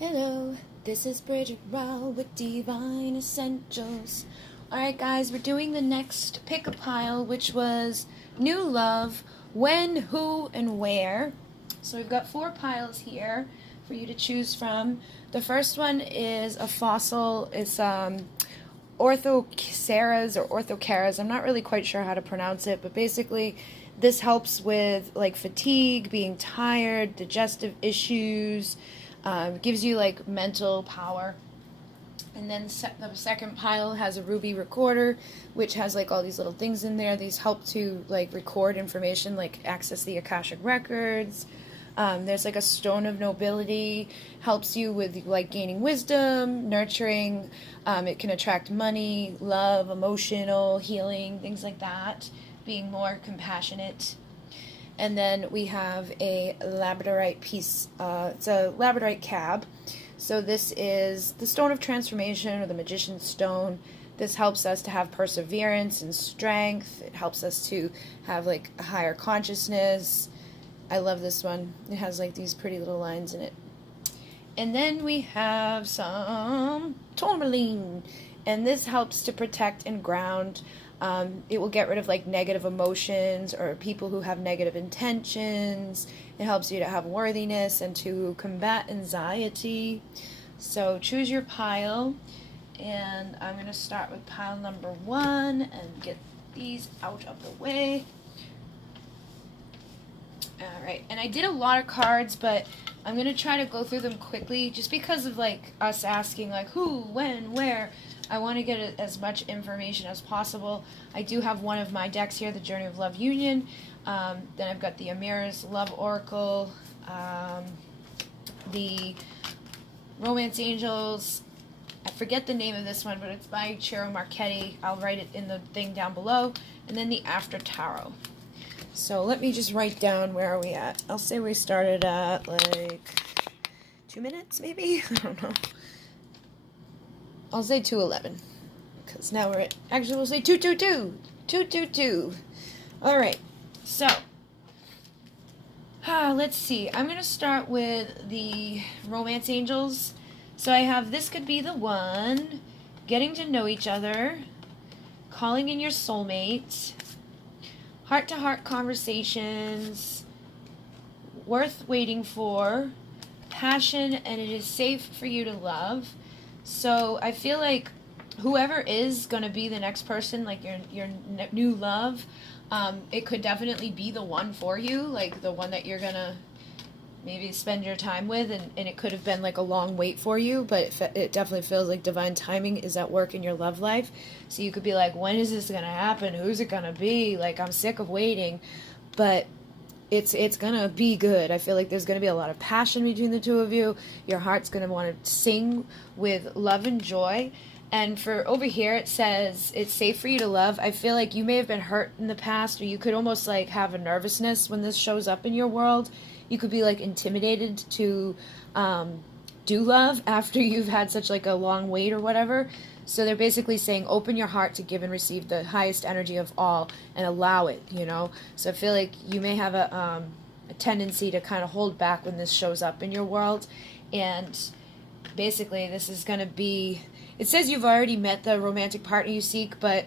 Hello, this is Bridget Rau with Divine Essentials. Alright guys, we're doing the next pick a pile, which was new love, when, who, and where. So we've got 4 piles here for you to choose from. The first one is a fossil. It's orthoceras or orthoceras. I'm not really quite sure how to pronounce it, but basically this helps with like fatigue, being tired, digestive issues. Gives you like mental power. And then the second pile has a ruby recorder, which has like all these little things in there. These help to like record information, like access the Akashic records. There's like a stone of nobility, helps you with like gaining wisdom, nurturing. It can attract money, love, emotional healing, things like that. Being more compassionate. And then we have a labradorite piece. It's a labradorite cab. So this is the stone of transformation, or the magician's stone. This helps us to have perseverance and strength. It helps us to have like a higher consciousness. I love this one. It has like these pretty little lines in it. And then we have some tourmaline. And this helps to protect and ground. It will get rid of like negative emotions or people who have negative intentions. It helps you to have worthiness and to combat anxiety. So choose your pile, and I'm going to start with pile number 1 and get these out of the way. Alright, and I did a lot of cards, but I'm going to try to go through them quickly just because of like us asking like who, when, where. I want to get as much information as possible. I do have one of my decks here, the Journey of Love Union. Then I've got the Amiras Love Oracle, the Romance Angels. I forget the name of this one, but it's by Ciro Marchetti. I'll write it in the thing down below. And then the After Tarot. So let me just write down, where are we at? I'll say we started at like 2 minutes maybe? I don't know. I'll say 2:11, because now we're at, actually we'll say 2:22, 2:22. Alright, so, let's see, I'm going to start with the Romance Angels. So I have this could be the one, getting to know each other, calling in your soulmate, heart-to-heart conversations, worth waiting for, passion, and it is safe for you to love. So I feel like whoever is going to be the next person, like your new love, it could definitely be the one for you, like the one that you're going to maybe spend your time with, and it could have been like a long wait for you, but it definitely feels like divine timing is at work in your love life. So you could be like, when is this going to happen? Who's it going to be? Like, I'm sick of waiting, but it's gonna be good. I feel like there's gonna be a lot of passion between the two of you. Your heart's gonna want to sing with love and joy. And for over here, it says it's safe for you to love. I feel like you may have been hurt in the past, or you could almost like have a nervousness when this shows up in your world. You could be like intimidated to do love after you've had such like a long wait or whatever. So they're basically saying open your heart to give and receive the highest energy of all and allow it, you know. So I feel like you may have a tendency to kind of hold back when this shows up in your world. And basically this is going to be, it says you've already met the romantic partner you seek, but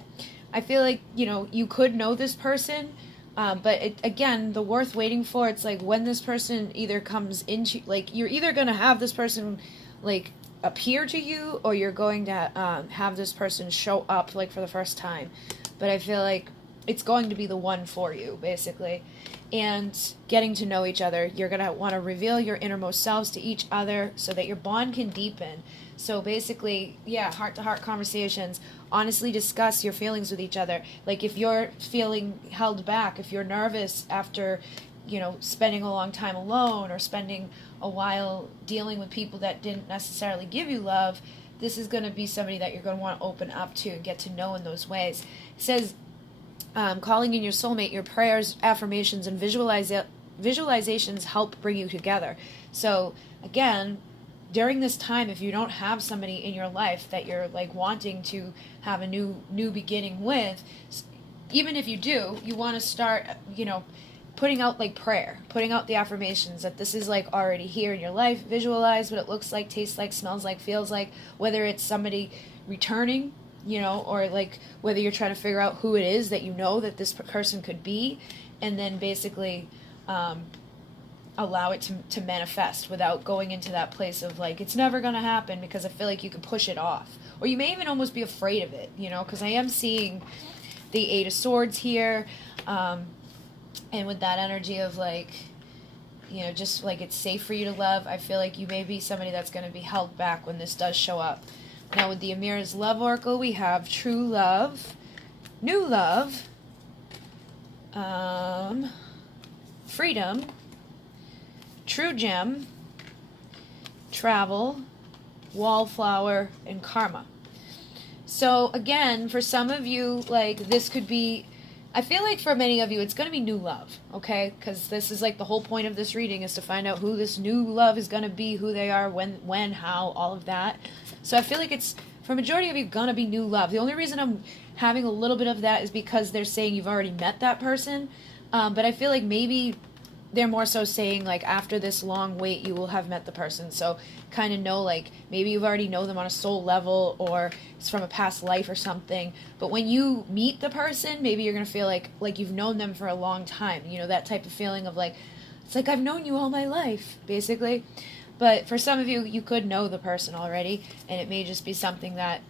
I feel like, you know, you could know this person. But again, the worth waiting for, it's like when this person either comes into, like, you're either going to have this person, like, appear to you, or you're going to have this person show up, like, for the first time. But I feel like it's going to be the one for you, basically. And getting to know each other, you're going to want to reveal your innermost selves to each other so that your bond can deepen. So basically, yeah, heart-to-heart conversations. Honestly discuss your feelings with each other. Like if you're feeling held back, if you're nervous after, you know, spending a long time alone or spending a while dealing with people that didn't necessarily give you love, this is going to be somebody that you're going to want to open up to and get to know in those ways. It says, calling in your soulmate, your prayers, affirmations, and visualizations help bring you together. So again, during this time, if you don't have somebody in your life that you're like wanting to have a new beginning with, even if you do, you want to start, you know, putting out like prayer, putting out the affirmations that this is like already here in your life. Visualize what it looks like, tastes like, smells like, feels like, whether it's somebody returning, you know, or like whether you're trying to figure out who it is that you know that this person could be, and then basically allow it to manifest without going into that place of like, it's never going to happen, because I feel like you can push it off. Or you may even almost be afraid of it, you know, because I am seeing the Eight of Swords here, and with that energy of like, you know, just like it's safe for you to love, I feel like you may be somebody that's going to be held back when this does show up. Now with the Amiras Love Oracle, we have true love, new love, freedom, true gem, travel, wallflower, and karma. So again, for some of you, like this could be, I feel like for many of you, it's going to be new love, okay? Because this is like the whole point of this reading is to find out who this new love is going to be, who they are, when, how, all of that. So I feel like it's, for a majority of you, going to be new love. The only reason I'm having a little bit of that is because they're saying you've already met that person. But I feel like maybe they're more so saying like after this long wait, you will have met the person. So kind of know like maybe you've already know them on a soul level, or it's from a past life or something. But when you meet the person, maybe you're going to feel like you've known them for a long time. You know, that type of feeling of like, it's like I've known you all my life, basically. But for some of you, you could know the person already, and it may just be something that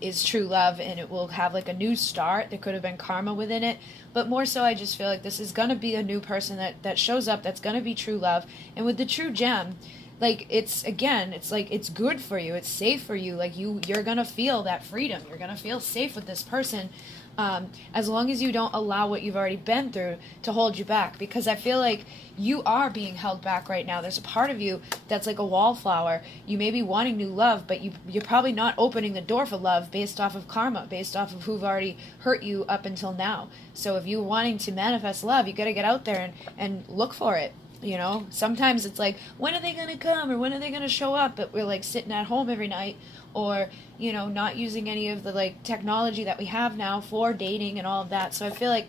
is true love, and it will have like a new start. There could have been karma within it, but more so I just feel like this is going to be a new person that shows up, that's going to be true love. And with the true gem, like it's like it's good for you, it's safe for you, like you're going to feel that freedom, you're going to feel safe with this person, as long as you don't allow what you've already been through to hold you back. Because I feel like you are being held back right now. There's a part of you that's like a wallflower. You may be wanting new love, but you're probably not opening the door for love based off of karma, based off of who've already hurt you up until now. So if you're wanting to manifest love, you got to get out there and look for it. You know, sometimes it's like, when are they going to come, or when are they going to show up? But we're like sitting at home every night, or, you know, not using any of the like technology that we have now for dating and all of that. So I feel like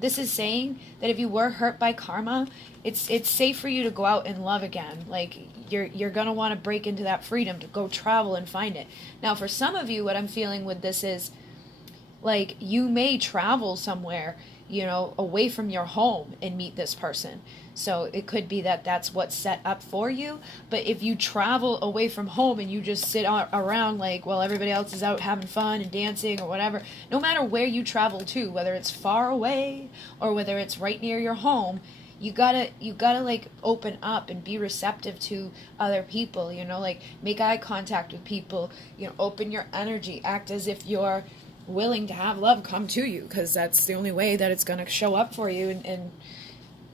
this is saying that if you were hurt by karma, it's safe for you to go out and love again. Like you're going to want to break into that freedom to go travel and find it. Now, for some of you, what I'm feeling with this is like you may travel somewhere, you know, away from your home and meet this person. So it could be that that's what's set up for you. But if you travel away from home and you just sit around like, well, everybody else is out having fun and dancing or whatever, no matter where you travel to, whether it's far away or whether it's right near your home, you gotta like open up and be receptive to other people, you know, like make eye contact with people, you know, open your energy, act as if you're willing to have love come to you, because that's the only way that it's going to show up for you and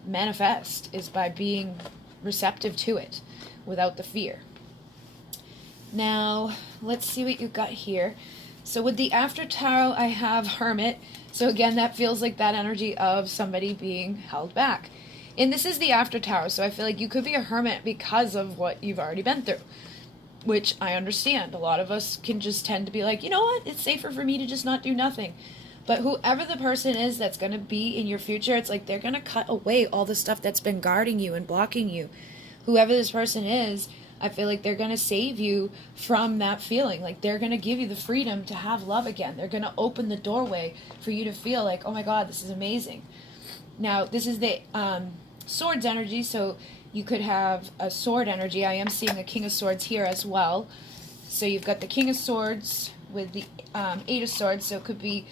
manifest, is by being receptive to it without the fear. Now, let's see what you got here. So with the After Tarot, I have Hermit. So again, that feels like that energy of somebody being held back. And this is the After Tarot, so I feel like you could be a hermit because of what you've already been through, which I understand. A lot of us can just tend to be like, you know what, it's safer for me to just not do nothing. But whoever the person is that's going to be in your future, it's like they're going to cut away all the stuff that's been guarding you and blocking you. Whoever this person is, I feel like they're going to save you from that feeling. Like they're going to give you the freedom to have love again. They're going to open the doorway for you to feel like, oh my God, this is amazing. Now, this is the Swords energy, so you could have a sword energy. I am seeing a King of Swords here as well. So you've got the King of Swords with the Eight of Swords, so it could be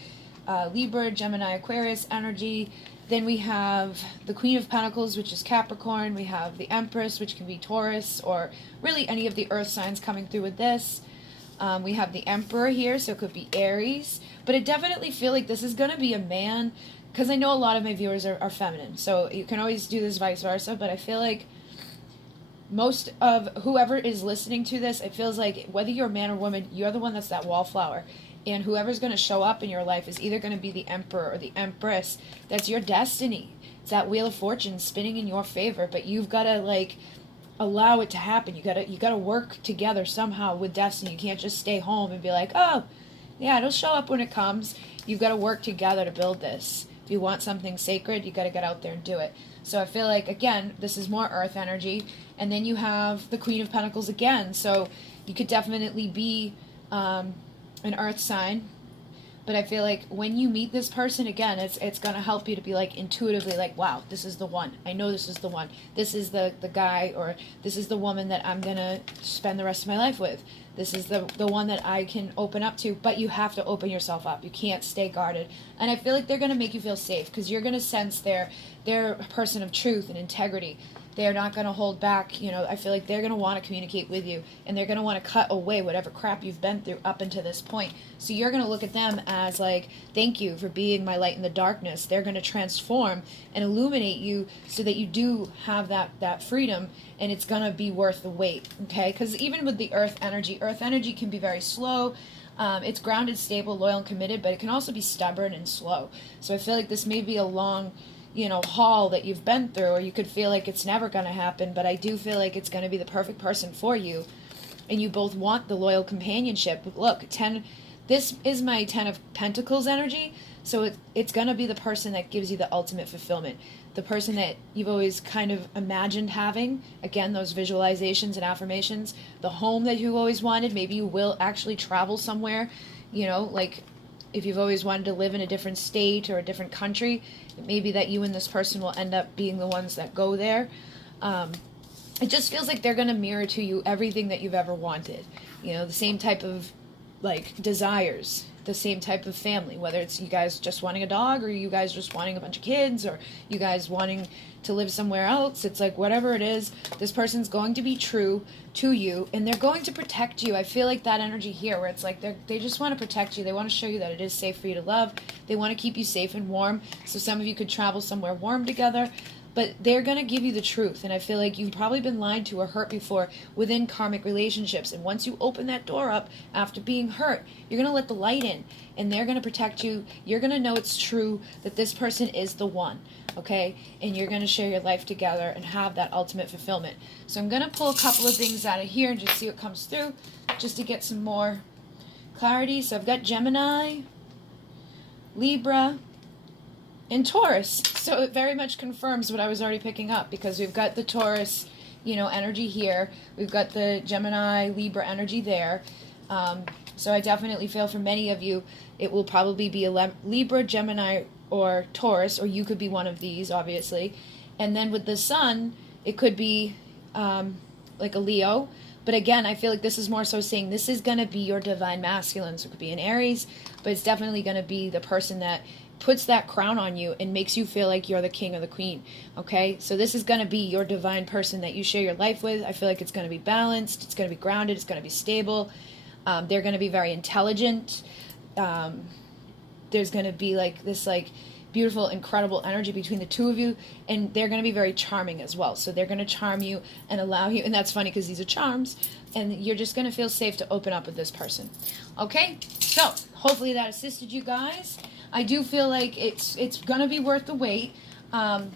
Libra, Gemini, Aquarius energy. Then we have the Queen of Pentacles, which is Capricorn. We have the Empress, which can be Taurus, or really any of the earth signs coming through with this. We have the Emperor here, so it could be Aries. But I definitely feel like this is going to be a man, because I know a lot of my viewers are feminine. So you can always do this vice versa, but I feel like most of whoever is listening to this, it feels like whether you're a man or woman, you're the one that's that wallflower. And whoever's going to show up in your life is either going to be the Emperor or the Empress. That's your destiny. It's that Wheel of Fortune spinning in your favor, but you've got to like allow it to happen. You got to work together somehow with destiny. You can't just stay home and be like, oh, yeah, it'll show up when it comes. You've got to work together to build this. If you want something sacred, you got to get out there and do it. So I feel like, again, this is more earth energy. And then you have the Queen of Pentacles again. So you could definitely be an earth sign. But I feel like when you meet this person, again, it's going to help you to be like intuitively like, wow, this is the one. I know this is the one. This is the guy, or this is the woman that I'm going to spend the rest of my life with. This is the one that I can open up to. But you have to open yourself up. You can't stay guarded. And I feel like they're going to make you feel safe, because you're going to sense they're a person of truth and integrity. They're not going to hold back. You know, I feel like they're going to want to communicate with you, and they're going to want to cut away whatever crap you've been through up until this point. So you're going to look at them as like, thank you for being my light in the darkness. They're going to transform and illuminate you so that you do have that freedom, and it's going to be worth the wait, okay? Because even with the earth energy can be very slow. It's grounded, stable, loyal, and committed, but it can also be stubborn and slow. So I feel like this may be a long, haul that you've been through, or you could feel like it's never going to happen, but I do feel like it's going to be the perfect person for you, and you both want the loyal companionship. Look, this is my 10 of Pentacles energy, so it's going to be the person that gives you the ultimate fulfillment, the person that you've always kind of imagined having, again, those visualizations and affirmations, the home that you always wanted. Maybe you will actually travel somewhere, like if you've always wanted to live in a different state or a different country, it may be that you and this person will end up being the ones that go there. It just feels like they're going to mirror to you everything that you've ever wanted. The same type of, desires, the same type of family, whether it's you guys just wanting a dog, or you guys just wanting a bunch of kids, or you guys wanting to live somewhere else. It's like, whatever it is, this person's going to be true to you, and they're going to protect you. I feel like that energy here, where it's like they just want to protect you. They want to show you that it is safe for you to love. They want to keep you safe and warm. So some of you could travel somewhere warm together, but they're going to give you the truth. And I feel like you've probably been lied to or hurt before within karmic relationships. And once you open that door up after being hurt, you're going to let the light in, and they're going to protect you. You're going to know it's true, that this person is the one, okay? And you're going to share your life together and have that ultimate fulfillment. So I'm going to pull a couple of things out of here and just see what comes through, just to get some more clarity. So I've got Gemini, Libra, and Taurus. So it very much confirms what I was already picking up, because we've got the Taurus, energy here. We've got the Gemini, Libra energy there. So I definitely feel for many of you, it will probably be a Libra, Gemini, or Taurus, or you could be one of these, obviously. And then with the Sun, it could be like a Leo. But again, I feel like this is more so saying this is going to be your divine masculine. So it could be an Aries, but it's definitely going to be the person that puts that crown on you and makes you feel like you're the king or the queen, okay? So this is going to be your divine person that you share your life with. I feel like it's going to be balanced, it's going to be grounded, it's going to be stable. They're going to be very intelligent. There's going to be this beautiful, incredible energy between the two of you, and they're going to be very charming as well. So they're going to charm you and allow you, and that's funny because these are charms, and you're just going to feel safe to open up with this person. Okay, so hopefully that assisted you guys. I do feel like it's going to be worth the wait, and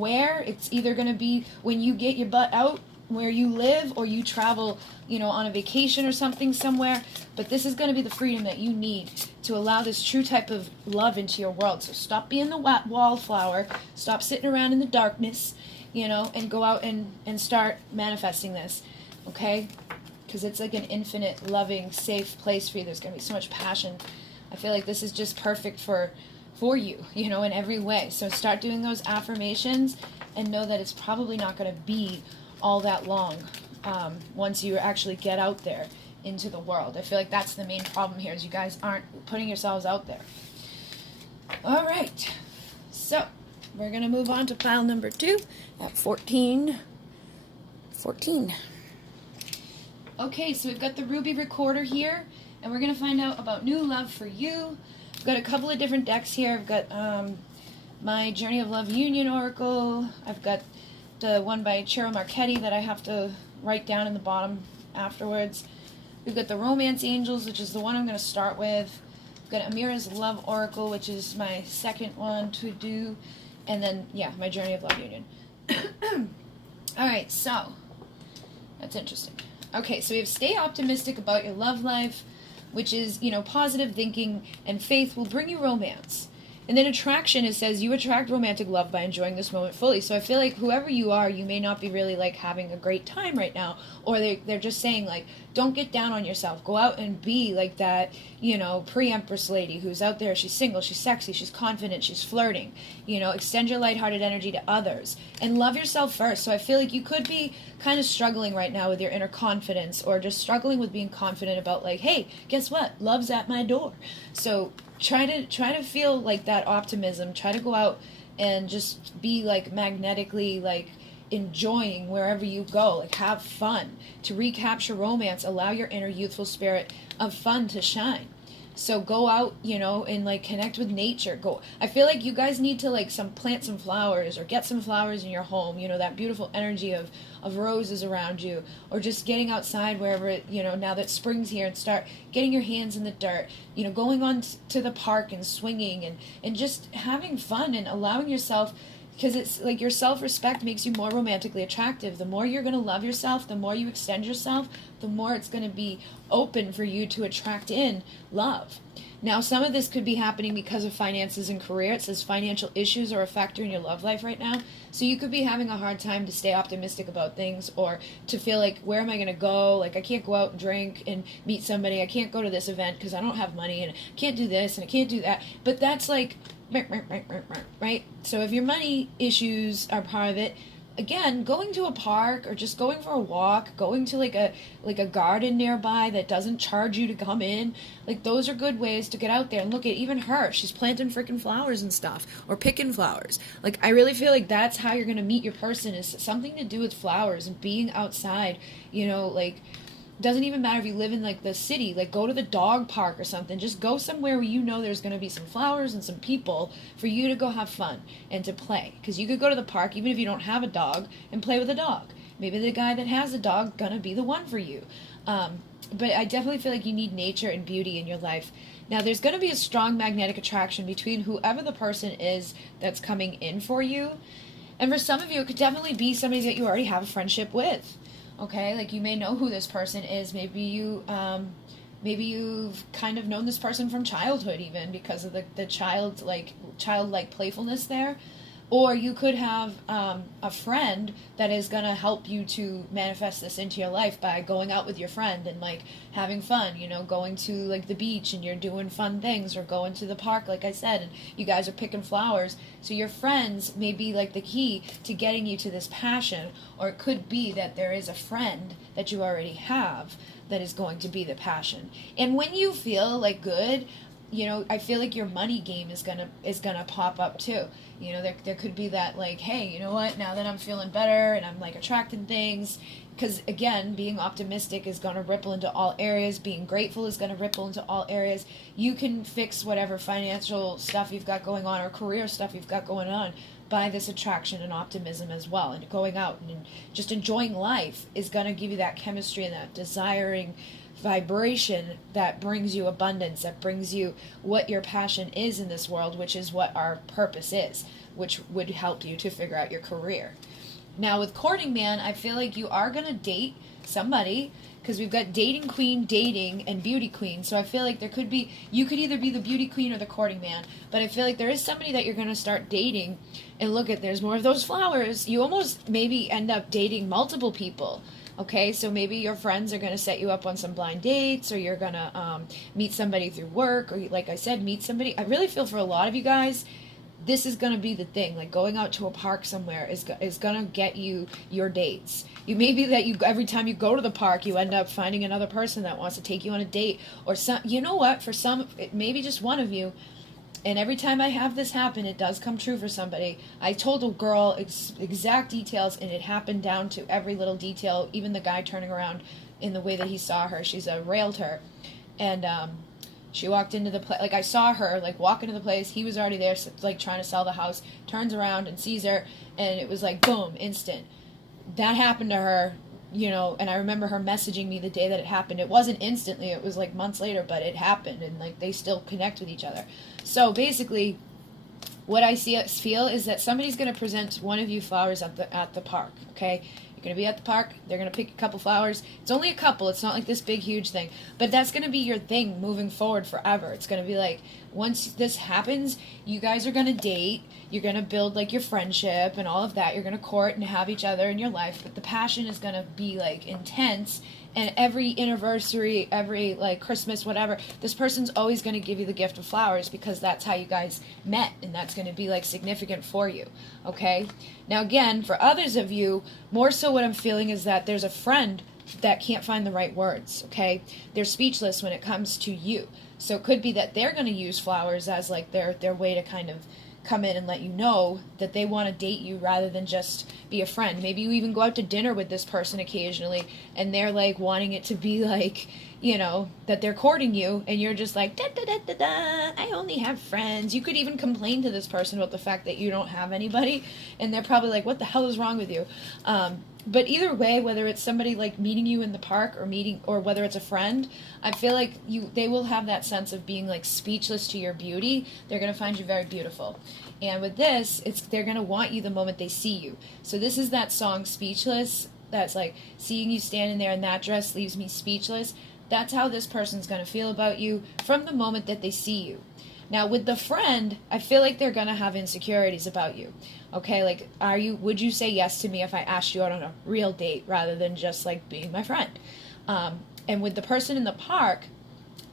where it's either going to be when you get your butt out where you live, or you travel, on a vacation or something somewhere. But this is going to be the freedom that you need to allow this true type of love into your world. So stop being the wallflower, stop sitting around in the darkness, and go out and start manifesting this, okay? Because it's like an infinite, loving, safe place for you. There's going to be so much passion. I feel like this is just perfect for you, in every way. So start doing those affirmations and know that it's probably not going to be all that long once you actually get out there into the world. I feel like that's the main problem here, is you guys aren't putting yourselves out there. All right. So we're going to move on to pile number 2 at 14. Okay, so we've got the Ruby Recorder here, and we're going to find out about new love for you. I've got a couple of different decks here. I've got my Journey of Love Union Oracle. I've got the one by Ciro Marchetti that I have to write down in the bottom afterwards. We've got the Romance Angels, which is the one I'm going to start with. We've got Amiras Love Oracle, which is my second one to do. And then, yeah, my Journey of Love Union. Alright, so, that's interesting. Okay, so we have stay optimistic about your love life, which is, positive thinking and faith will bring you romance. And then attraction, it says you attract romantic love by enjoying this moment fully. So I feel like whoever you are, you may not be really like having a great time right now. Or they're just saying like, don't get down on yourself. Go out and be like that, you know, pre-empress lady who's out there. She's single, she's sexy, she's confident, she's flirting. You know, extend your lighthearted energy to others. And love yourself first. So I feel like you could be kind of struggling right now with your inner confidence, or just struggling with being confident about like, hey, guess what? Love's at my door. So try to feel like that optimism. Try to go out and just be like magnetically like enjoying wherever you go. Like have fun. To recapture romance, allow your inner youthful spirit of fun to shine. So go out, you know, and like connect with nature. Go. I feel like you guys need to like plant some flowers, or get some flowers in your home. You know, that beautiful energy of roses around you, or just getting outside wherever, you know, now that spring's here, and start getting your hands in the dirt. You know, going on to the park and swinging and just having fun and allowing yourself. Because it's like your self-respect makes you more romantically attractive. The more you're going to love yourself, the more you extend yourself, the more it's going to be open for you to attract in love. Now, some of this could be happening because of finances and career. It says financial issues are a factor in your love life right now. So you could be having a hard time to stay optimistic about things, or to feel like, where am I going to go? Like, I can't go out and drink and meet somebody. I can't go to this event because I don't have money, and I can't do this and I can't do that. But that's like, right? So if your money issues are part of it, again, going to a park, or just going for a walk, going to like a garden nearby that doesn't charge you to come in, like those are good ways to get out there. And look at even her, she's planting freaking flowers and stuff, or picking flowers. Like, I really feel like that's how you're gonna meet your person, is something to do with flowers and being outside. You know, like, doesn't even matter if you live in like the city, like go to the dog park or something. Just go somewhere where you know there's going to be some flowers and some people for you to go have fun and to play. Because you could go to the park even if you don't have a dog and play with a dog. Maybe the guy that has a dog gonna be the one for you. But I definitely feel like you need nature and beauty in your life. Now, there's going to be a strong magnetic attraction between whoever the person is that's coming in for you. And for some of you, it could definitely be somebody that you already have a friendship with. Okay, like you may know who this person is. Maybe you've kind of known this person from childhood, even because of the childlike playfulness there. Or you could have a friend that is going to help you to manifest this into your life by going out with your friend and like having fun, you know, going to like the beach and you're doing fun things, or going to the park, like I said, and you guys are picking flowers. So your friends may be like the key to getting you to this passion. Or it could be that there is a friend that you already have that is going to be the passion. And when you feel like good, you know, I feel like your money game is gonna pop up too. You know, there could be that like, hey, you know what, now that I'm feeling better and I'm like attracting things, because again, being optimistic is gonna ripple into all areas. Being grateful is gonna ripple into all areas. You can fix whatever financial stuff you've got going on or career stuff you've got going on by this attraction and optimism as well. And going out and just enjoying life is gonna give you that chemistry and that desiring vibration that brings you abundance, that brings you what your passion is in this world, which is what our purpose is, which would help you to figure out your career. Now with courting man, I feel like you are going to date somebody, because we've got dating queen, dating, and beauty queen. So I feel like you could either be the beauty queen or the courting man, but I feel like there is somebody that you're going to start dating. And look, there's more of those flowers. You almost maybe end up dating multiple people. Okay, so maybe your friends are going to set you up on some blind dates, or you're going to meet somebody through work, or like I said, meet somebody. I really feel for a lot of you guys, this is going to be the thing. Like going out to a park somewhere is going to get you your dates. You may be that every time you go to the park, you end up finding another person that wants to take you on a date, or some. You know what? For some, maybe just one of you. And every time I have this happen, it does come true for somebody. I told a girl exact details, and it happened down to every little detail, even the guy turning around in the way that he saw her. She's a realtor. And she walked into the place. Like, I saw her, like, walk into the place. He was already there, like, trying to sell the house. Turns around and sees her, and it was like, boom, instant. That happened to her, you know, and I remember her messaging me the day that it happened. It wasn't instantly. It was, like, months later, but it happened, and, like, they still connect with each other. So basically, what I feel is that somebody's going to present one of you flowers at the park, okay? It going to be at the park. They're going to pick a couple flowers. It's only a couple. It's not like this big, huge thing. But that's going to be your thing moving forward forever. It's going to be like, once this happens, you guys are going to date. You're going to build, like, your friendship and all of that. You're going to court and have each other in your life. But the passion is going to be, like, intense. And every anniversary, every, like, Christmas, whatever, this person's always going to give you the gift of flowers because that's how you guys met. And that's going to be, like, significant for you. Okay? Now, again, for others of you, more so what I'm feeling is that there's a friend that can't find the right words. Okay? They're speechless when it comes to you. So it could be that they're going to use flowers as, like, their way to kind of come in and let you know that they want to date you rather than just be a friend. Maybe you even go out to dinner with this person occasionally and they're like wanting it to be like, you know, that they're courting you and you're just like, da, da, da, da, da, I only have friends. You could even complain to this person about the fact that you don't have anybody and they're probably like, what the hell is wrong with you? But either way, whether it's somebody like meeting you in the park or whether it's a friend, I feel like they will have that sense of being like speechless to your beauty. They're going to find you very beautiful. And with this, they're going to want you the moment they see you. So this is that song Speechless. That's like, seeing you standing there in that dress leaves me speechless. That's how this person's going to feel about you from the moment that they see you. Now, with the friend, I feel like they're going to have insecurities about you. Okay, like, would you say yes to me if I asked you out on a real date rather than just, like, being my friend? And with the person in the park,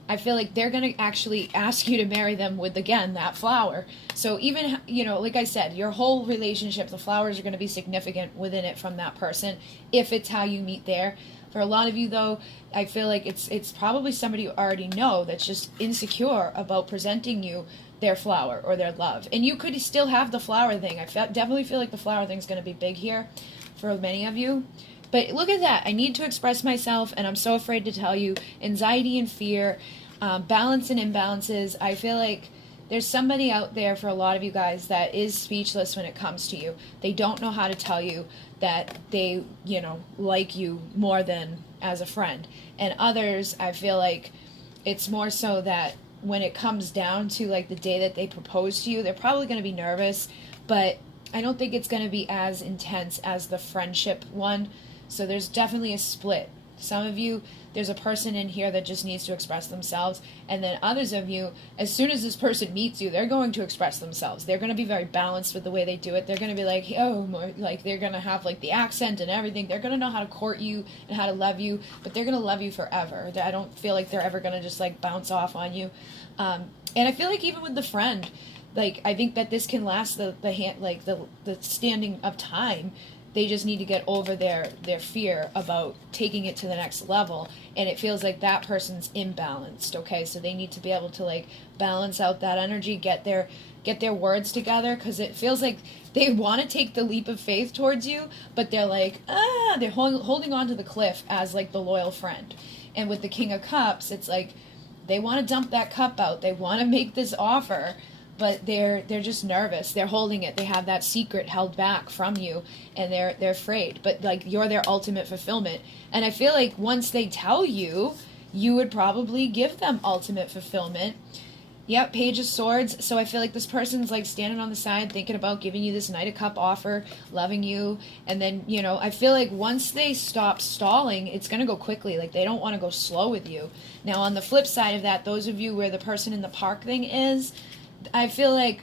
I feel like they're going to actually ask you to marry them with, again, that flower. So even, you know, like I said, your whole relationship, the flowers are going to be significant within it from that person if it's how you meet there. For a lot of you, though, I feel like it's probably somebody you already know that's just insecure about presenting you their flower or their love. And you could still have the flower thing. I definitely feel like the flower thing is going to be big here for many of you. But look at that. I need to express myself, and I'm so afraid to tell you. Anxiety and fear, balance and imbalances. I feel like there's somebody out there for a lot of you guys that is speechless when it comes to you. They don't know how to tell you that they, you know, like you more than as a friend. And others, I feel like it's more so that when it comes down to, like, the day that they propose to you, they're probably going to be nervous, but I don't think it's going to be as intense as the friendship one. So there's definitely a split. Some of you, there's a person in here that just needs to express themselves. And then others of you, as soon as this person meets you, they're going to express themselves. They're going to be very balanced with the way they do it. They're going to be like, oh, like, they're going to have, like, the accent and everything. They're going to know how to court you and how to love you, but they're going to love you forever. I don't feel like they're ever going to just, like, bounce off on you. And I feel like even with the friend, like, I think that this can last the standing of time. They just need to get over their fear about taking it to the next level, and it feels like that person's imbalanced, okay? So they need to be able to, like, balance out that energy, get their words together, because it feels like they want to take the leap of faith towards you, but they're like, they're holding on to the cliff as, like, the loyal friend. And with the King of Cups, it's like they want to dump that cup out. They want to make this offer, but they're just nervous. They're holding it. They have that secret held back from you, and they're afraid. But, like, you're their ultimate fulfillment. And I feel like once they tell you, you would probably give them ultimate fulfillment. Yep, Page of Swords. So I feel like this person's, like, standing on the side thinking about giving you this Knight of Cup offer, loving you. And then, you know, I feel like once they stop stalling, it's going to go quickly. Like, they don't want to go slow with you. Now, on the flip side of that, those of you where the person in the park thing is, I feel like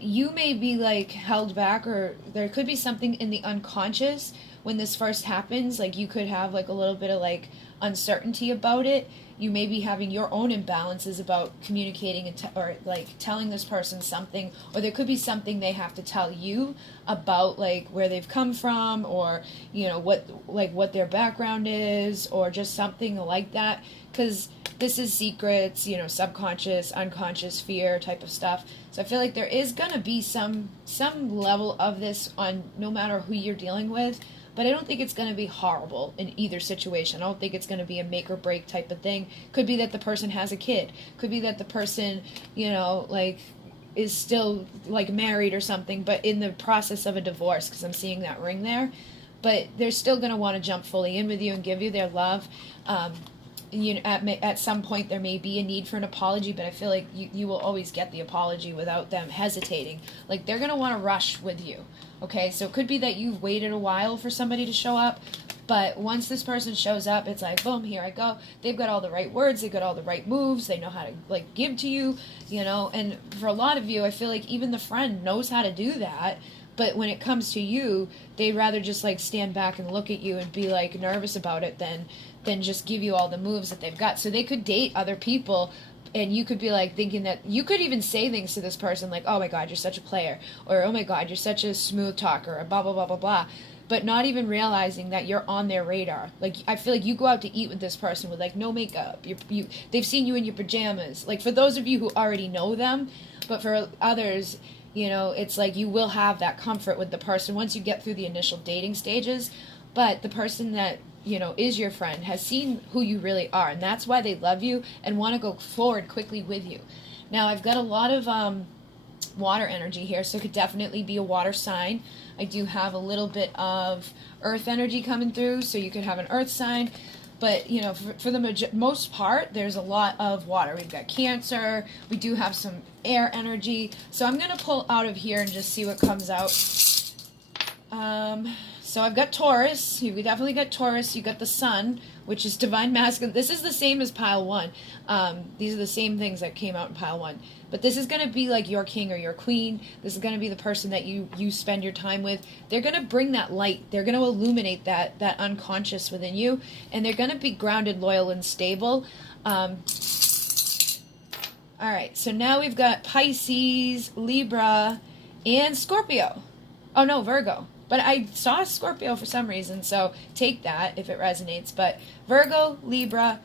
you may be, like, held back, or there could be something in the unconscious when this first happens. Like, you could have, like, a little bit of, like, uncertainty about it. You may be having your own imbalances about communicating or, like, telling this person something, or there could be something they have to tell you about, like, where they've come from, or, you know, what their background is, or just something like that, because this is secrets, you know, subconscious, unconscious fear type of stuff. So I feel like there is going to be some level of this on no matter who you're dealing with, but I don't think it's going to be horrible in either situation. I don't think it's going to be a make or break type of thing. Could be that the person has a kid. Could be that the person, you know, like, is still, like, married or something, but in the process of a divorce, because I'm seeing that ring there. But they're still going to want to jump fully in with you and give you their love. you know, at some point there may be a need for an apology, but I feel like you will always get the apology without them hesitating. Like, they're going to want to rush with you, okay? So it could be that you've waited a while for somebody to show up, but once this person shows up, it's like, boom, here I go. They've got all the right words, they've got all the right moves, they know how to, like, give to you, you know? And for a lot of you, I feel like even the friend knows how to do that, but when it comes to you, they'd rather just, like, stand back and look at you and be, like, nervous about it than just give you all the moves that they've got. So they could date other people, and you could be, like, thinking that you could even say things to this person like, oh my god, you're such a player, or oh my god, you're such a smooth talker, or blah blah blah blah blah, but not even realizing that you're on their radar. Like, I feel like you go out to eat with this person with, like, no makeup, they've seen you in your pajamas, like, for those of you who already know them, but for others, you know, it's like you will have that comfort with the person once you get through the initial dating stages, but the person that, you know, is your friend has seen who you really are, and that's why they love you and want to go forward quickly with you. Now, I've got a lot of water energy here, so it could definitely be a water sign. I do have a little bit of earth energy coming through, so you could have an earth sign, but, you know, for the most part, there's a lot of water. We've got Cancer, we do have some air energy, so I'm going to pull out of here and just see what comes out. So I've got Taurus. We definitely got Taurus. You got the Sun, which is divine masculine. This is the same as pile 1. These are the same things that came out in pile 1. But this is going to be like your king or your queen. This is going to be the person that you spend your time with. They're going to bring that light. They're going to illuminate that unconscious within you. And they're going to be grounded, loyal, and stable. All right, so now we've got Pisces, Libra, and Scorpio. Oh, no, Virgo. But I saw Scorpio for some reason, so take that if it resonates. But Virgo, Libra,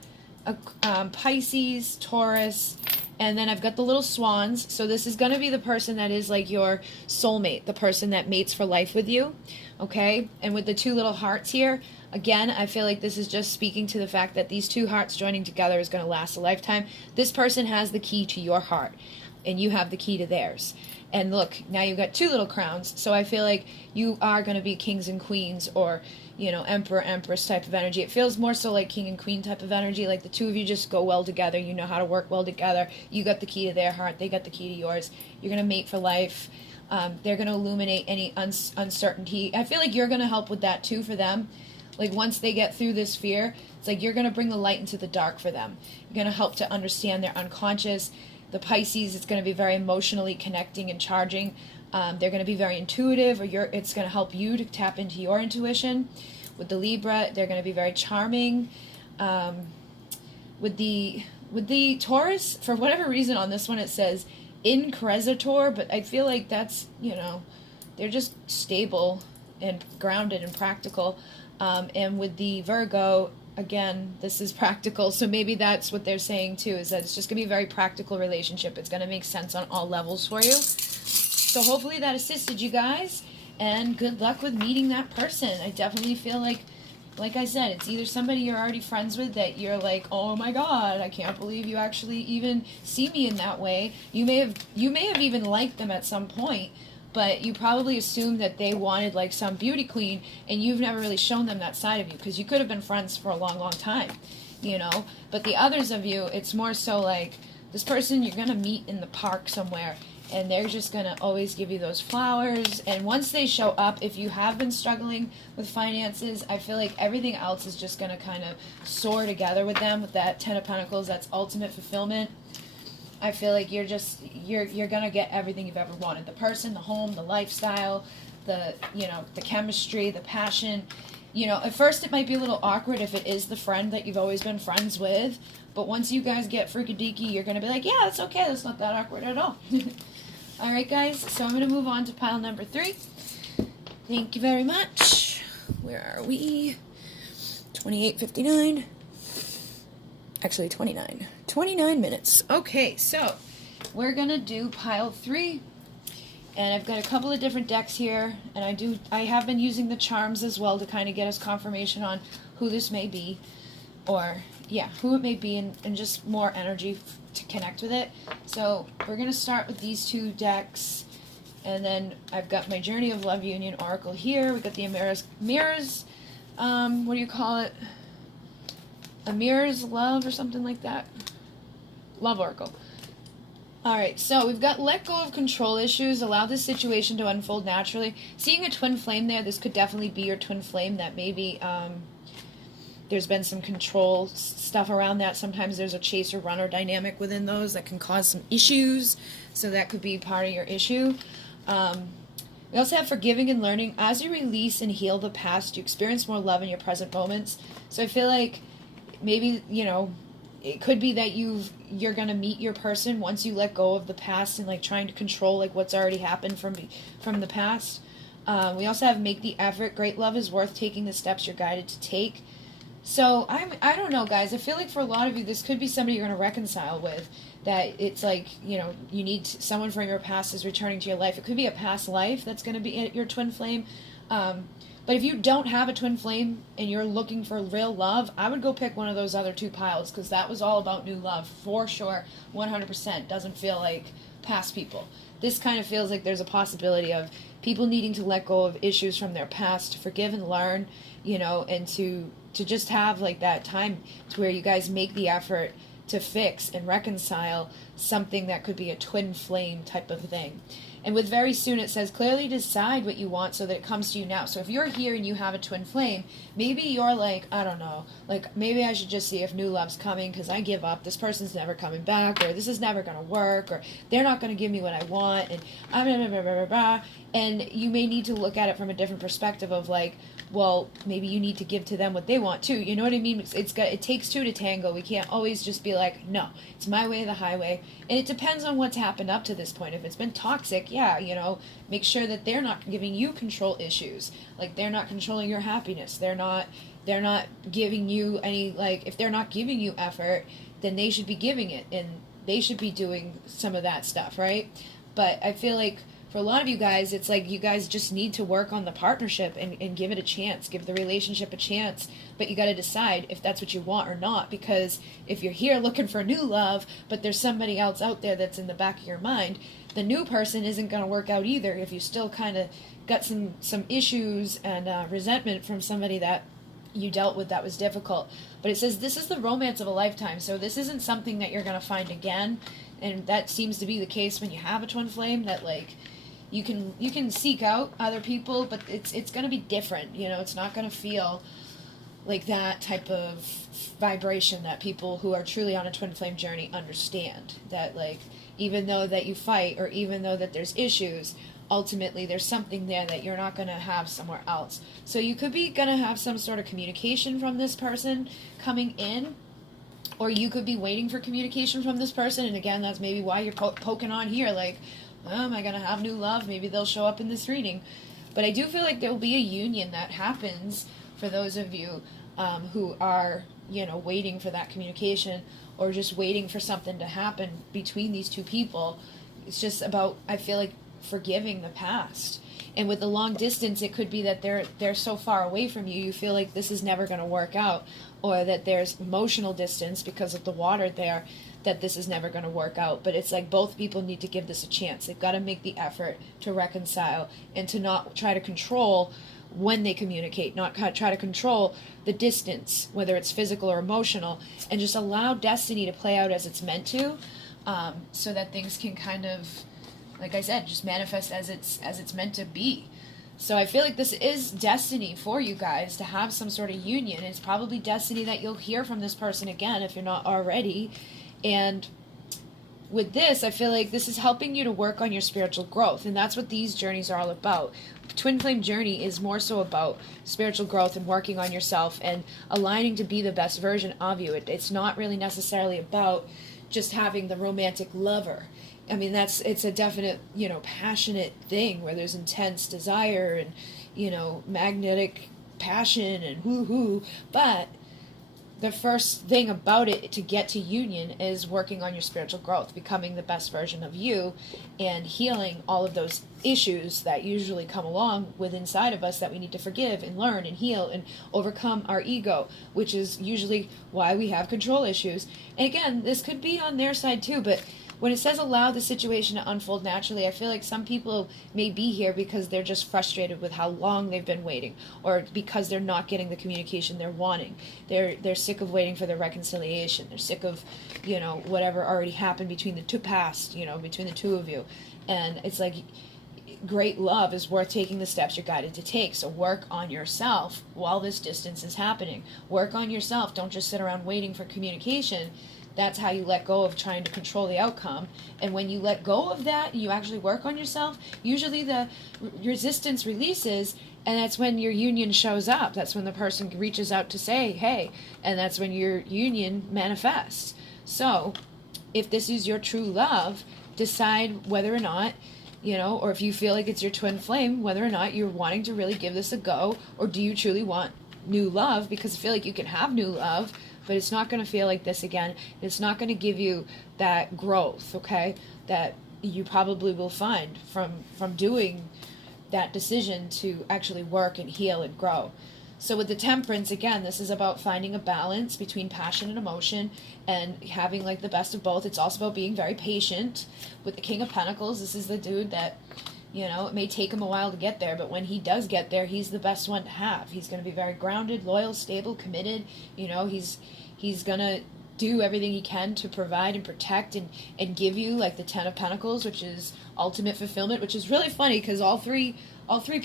Pisces, Taurus, and then I've got the little swans. So this is going to be the person that is like your soulmate, the person that mates for life with you, okay? And with the 2 little hearts here, again, I feel like this is just speaking to the fact that these 2 hearts joining together is going to last a lifetime. This person has the key to your heart, and you have the key to theirs. And look, now you've got 2 little crowns, so I feel like you are going to be kings and queens, or, you know, emperor, empress type of energy. It feels more so like king and queen type of energy, like the 2 of you just go well together, you know how to work well together, you got the key to their heart, they got the key to yours, you're going to mate for life, they're going to illuminate any uncertainty. I feel like you're going to help with that too for them. Like, once they get through this fear, it's like you're going to bring the light into the dark for them. You're going to help to understand their unconscious. The Pisces, it's going to be very emotionally connecting and charging. They're going to be very intuitive, or it's going to help you to tap into your intuition. With the Libra, they're going to be very charming. With the Taurus, for whatever reason on this one it says incresitor, but I feel like that's, you know, they're just stable and grounded and practical. And with the Virgo, again, this is practical, so maybe that's what they're saying too, is that it's just going to be a very practical relationship. It's going to make sense on all levels for you. So hopefully that assisted you guys, and good luck with meeting that person. I definitely feel like I said, it's either somebody you're already friends with that you're like, oh my god, I can't believe you actually even see me in that way. You may have even liked them at some point, but you probably assumed that they wanted like some beauty queen, and you've never really shown them that side of you, because you could have been friends for a long, long time, you know? But the others of you, it's more so like, this person you're going to meet in the park somewhere, and they're just going to always give you those flowers, and once they show up, if you have been struggling with finances, I feel like everything else is just going to kind of soar together with them, with that 10 of Pentacles, that's ultimate fulfillment. I feel like you're going to get everything you've ever wanted. The person, the home, the lifestyle, the chemistry, the passion. You know, at first it might be a little awkward if it is the friend that you've always been friends with, but once you guys get freakadeaky, you're going to be like, yeah, that's okay, that's not that awkward at all. Alright guys, so I'm going to move on to pile number 3. Thank you very much. Where are we? 28:59. Actually, 29. 29 minutes. Okay, so we're going to do pile 3. And I've got a couple of different decks here. And I have been using the charms as well to kind of get us confirmation on who this may be. Or, yeah, who it may be, and just more energy to connect with it. So we're going to start with these 2 decks. And then I've got my Journey of Love Union Oracle here. We've got the Amiras, what do you call it? Amiras love or something like that. Love Oracle. Alright, so we've got let go of control issues, allow this situation to unfold naturally. Seeing a twin flame there, this could definitely be your twin flame that maybe there's been some control stuff around that. Sometimes there's a chase or runner dynamic within those that can cause some issues, so that could be part of your issue. We also have forgiving and learning. As you release and heal the past, you experience more love in your present moments. So I feel like maybe, you know, it could be that you're gonna meet your person once you let go of the past and like trying to control like what's already happened from the past. We also have make the effort. Great love is worth taking the steps you're guided to take. So I don't know, guys. I feel like for a lot of you, this could be somebody you're gonna reconcile with. That it's like, you know, you need someone from your past is returning to your life. It could be a past life that's gonna be your twin flame. But if you don't have a twin flame and you're looking for real love, I would go pick one of those other two piles, because that was all about new love, for sure, 100%. Doesn't feel like past people. This kind of feels like there's a possibility of people needing to let go of issues from their past, to forgive and learn, you know, and to just have like that time to where you guys make the effort to fix and reconcile something that could be a twin flame type of thing. And with very soon, it says, clearly decide what you want so that it comes to you now. So if you're here and you have a twin flame, maybe you're like, I don't know, like maybe I should just see if new love's coming because I give up. This person's never coming back, or this is never going to work, or they're not going to give me what I want, and blah, blah, blah, blah, blah, blah. And you may need to look at it from a different perspective of like, well, maybe you need to give to them what they want too. You know what I mean? It takes two to tango. We can't always just be like, no, it's my way or the highway. And it depends on what's happened up to this point. If it's been toxic, yeah, you know, make sure that they're not giving you control issues. Like they're not controlling your happiness. They're not giving you any, like, if they're not giving you effort, then they should be giving it, and they should be doing some of that stuff, right? But I feel like for a lot of you guys, it's like you guys just need to work on the partnership and give it a chance, give the relationship a chance. But you got to decide if that's what you want or not, because if you're here looking for new love, but there's somebody else out there that's in the back of your mind, the new person isn't going to work out either if you still kind of got some issues and resentment from somebody that you dealt with that was difficult. But it says this is the romance of a lifetime, so this isn't something that you're going to find again. And that seems to be the case when you have a twin flame, that like you can seek out other people, but it's going to be different. You know, it's not going to feel like that type of vibration that people who are truly on a twin flame journey understand. That like, even though that you fight, or even though that there's issues, ultimately there's something there that you're not going to have somewhere else. So you could be going to have some sort of communication from this person coming in, or you could be waiting for communication from this person. And again, that's maybe why you're poking on here, like, oh, am I going to have new love? Maybe they'll show up in this reading. But I do feel like there will be a union that happens for those of you who are, you know, waiting for that communication, or just waiting for something to happen between these two people. It's just about, I feel like, forgiving the past. And with the long distance, it could be that they're so far away from you, you feel like this is never going to work out, or that there's emotional distance because of the water there, that this is never going to work out. But it's like both people need to give this a chance. They've got to make the effort to reconcile, and to not try to control when they communicate, not try to control the distance, whether it's physical or emotional, and just allow destiny to play out as it's meant to, so that things can kind of, like I said, just manifest as it's meant to be. So I feel like this is destiny for you guys to have some sort of union. It's probably destiny that you'll hear from this person again if you're not already. And with this, I feel like this is helping you to work on your spiritual growth. And that's what these journeys are all about. Twin Flame Journey is more so about spiritual growth and working on yourself and aligning to be the best version of you. It's not really necessarily about just having the romantic lover. I mean, it's a definite, you know, passionate thing where there's intense desire and, you know, magnetic passion and woo-hoo. But the first thing about it to get to union is working on your spiritual growth, becoming the best version of you, and healing all of those issues that usually come along with inside of us that we need to forgive and learn and heal and overcome our ego, which is usually why we have control issues. And again, this could be on their side too, but when it says allow the situation to unfold naturally, I feel like some people may be here because they're just frustrated with how long they've been waiting, or because they're not getting the communication they're wanting. They're sick of waiting for the reconciliation. They're sick of, whatever already happened between the between the two of you. And it's like, great love is worth taking the steps you're guided to take. So work on yourself while this distance is happening. Work on yourself. Don't just sit around waiting for communication. That's how you let go of trying to control the outcome. And when you let go of that and you actually work on yourself, usually the resistance releases, and that's when your union shows up. That's when the person reaches out to say, hey, and that's when your union manifests. So if this is your true love, decide whether or not, or if you feel like it's your twin flame, whether or not you're wanting to really give this a go, or do you truly want new love? Because I feel like you can have new love, but it's not going to feel like this again. It's not going to give you that growth, okay, that you probably will find from doing that decision to actually work and heal and grow. So with the Temperance, again, this is about finding a balance between passion and emotion and having like the best of both. It's also about being very patient. With the King of Pentacles, this is the dude that, it may take him a while to get there, but when he does get there, he's the best one to have. He's going to be very grounded, loyal, stable, committed. He's going to do everything he can to provide and protect and give you like the Ten of Pentacles, which is ultimate fulfillment, which is really funny because all three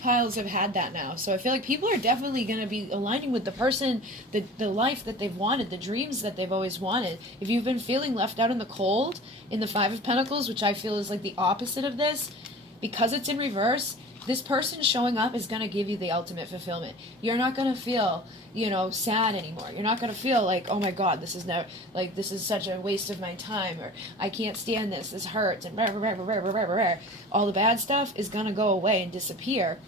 piles have had that now. So I feel like people are definitely going to be aligning with the person, the life that they've wanted, the dreams that they've always wanted. If you've been feeling left out in the cold in the Five of Pentacles, which I feel is like the opposite of this, because it's in reverse, this person showing up is going to give you the ultimate fulfillment. You're not going to feel, sad anymore. You're not going to feel like, oh my God, this is such a waste of my time, or I can't stand this hurts, and all the bad stuff is going to go away and disappear,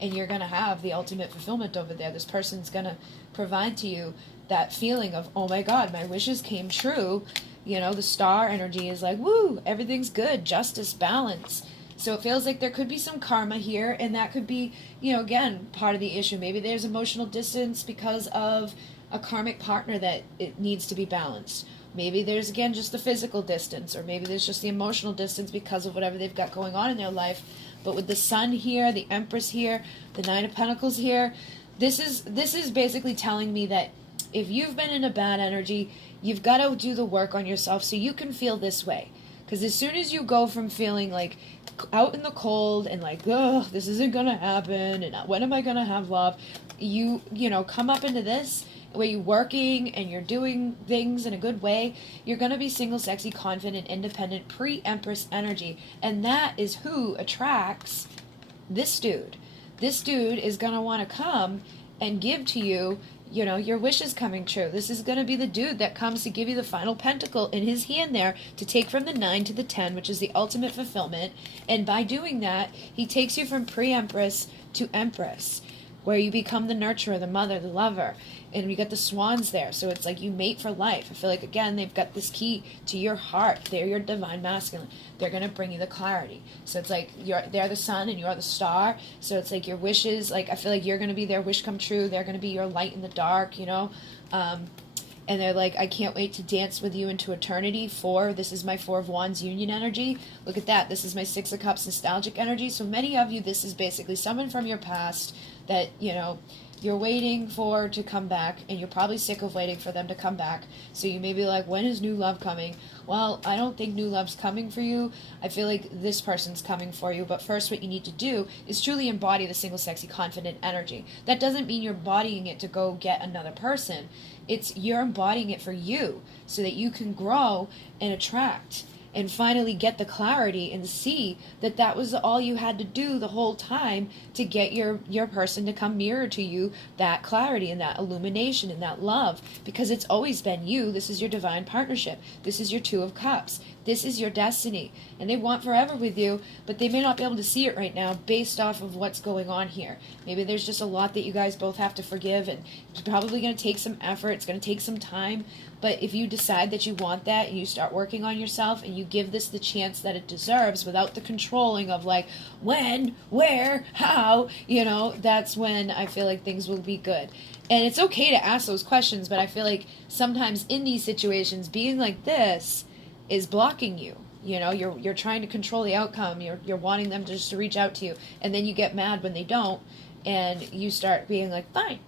and you're going to have the ultimate fulfillment over there. This person's going to provide to you that feeling of, oh my God, my wishes came true. The star energy is like, woo, everything's good, justice, balance. So it feels like there could be some karma here, and that could be, again, part of the issue. Maybe there's emotional distance because of a karmic partner that it needs to be balanced. Maybe there's, again, just the physical distance, or maybe there's just the emotional distance because of whatever they've got going on in their life. But with the Sun here, the Empress here, the Nine of Pentacles here, this is basically telling me that if you've been in a bad energy, you've got to do the work on yourself so you can feel this way. Because as soon as you go from feeling like out in the cold and like, oh, this isn't going to happen, and when am I going to have love, you come up into this where you're working and you're doing things in a good way, you're going to be single, sexy, confident, independent, pre-Empress energy. And that is who attracts this dude. This dude is going to want to come and give to you, your wishes coming true. This is going to be the dude that comes to give you the final pentacle in his hand there to take from the 9 to the 10, which is the ultimate fulfillment. And by doing that, he takes you from pre-Empress to Empress, where you become the nurturer, the mother, the lover. And you got the swans there. So it's like you mate for life. I feel like, again, they've got this key to your heart. They're your divine masculine. They're going to bring you the clarity. So it's like they're the sun and you're the star. So it's like your wishes, like I feel like you're going to be their wish come true. They're going to be your light in the dark, And they're like, I can't wait to dance with you into eternity. This is my Four of Wands union energy. Look at that. This is my Six of Cups nostalgic energy. So many of you, this is basically someone from your past that, you're waiting for to come back, and you're probably sick of waiting for them to come back. So you may be like, when is new love coming? Well, I don't think new love's coming for you. I feel like this person's coming for you. But first, what you need to do is truly embody the single, sexy, confident energy. That doesn't mean you're embodying it to go get another person. You're embodying it for you so that you can grow and attract and finally get the clarity and see that that was all you had to do the whole time to get your person to come mirror to you that clarity and that illumination and that love, because it's always been you. This is your divine partnership. This is your Two of Cups. This is your destiny, and they want forever with you, but they may not be able to see it right now based off of what's going on here. Maybe there's just a lot that you guys both have to forgive, and it's probably going to take some effort. It's going to take some time. But if you decide that you want that and you start working on yourself and you give this the chance that it deserves without the controlling of like when, where, how, that's when I feel like things will be good. And it's okay to ask those questions, but I feel like sometimes in these situations, being like this is blocking you. You know, you're trying to control the outcome. You're wanting them to reach out to you, and then you get mad when they don't, and you start being like, fine.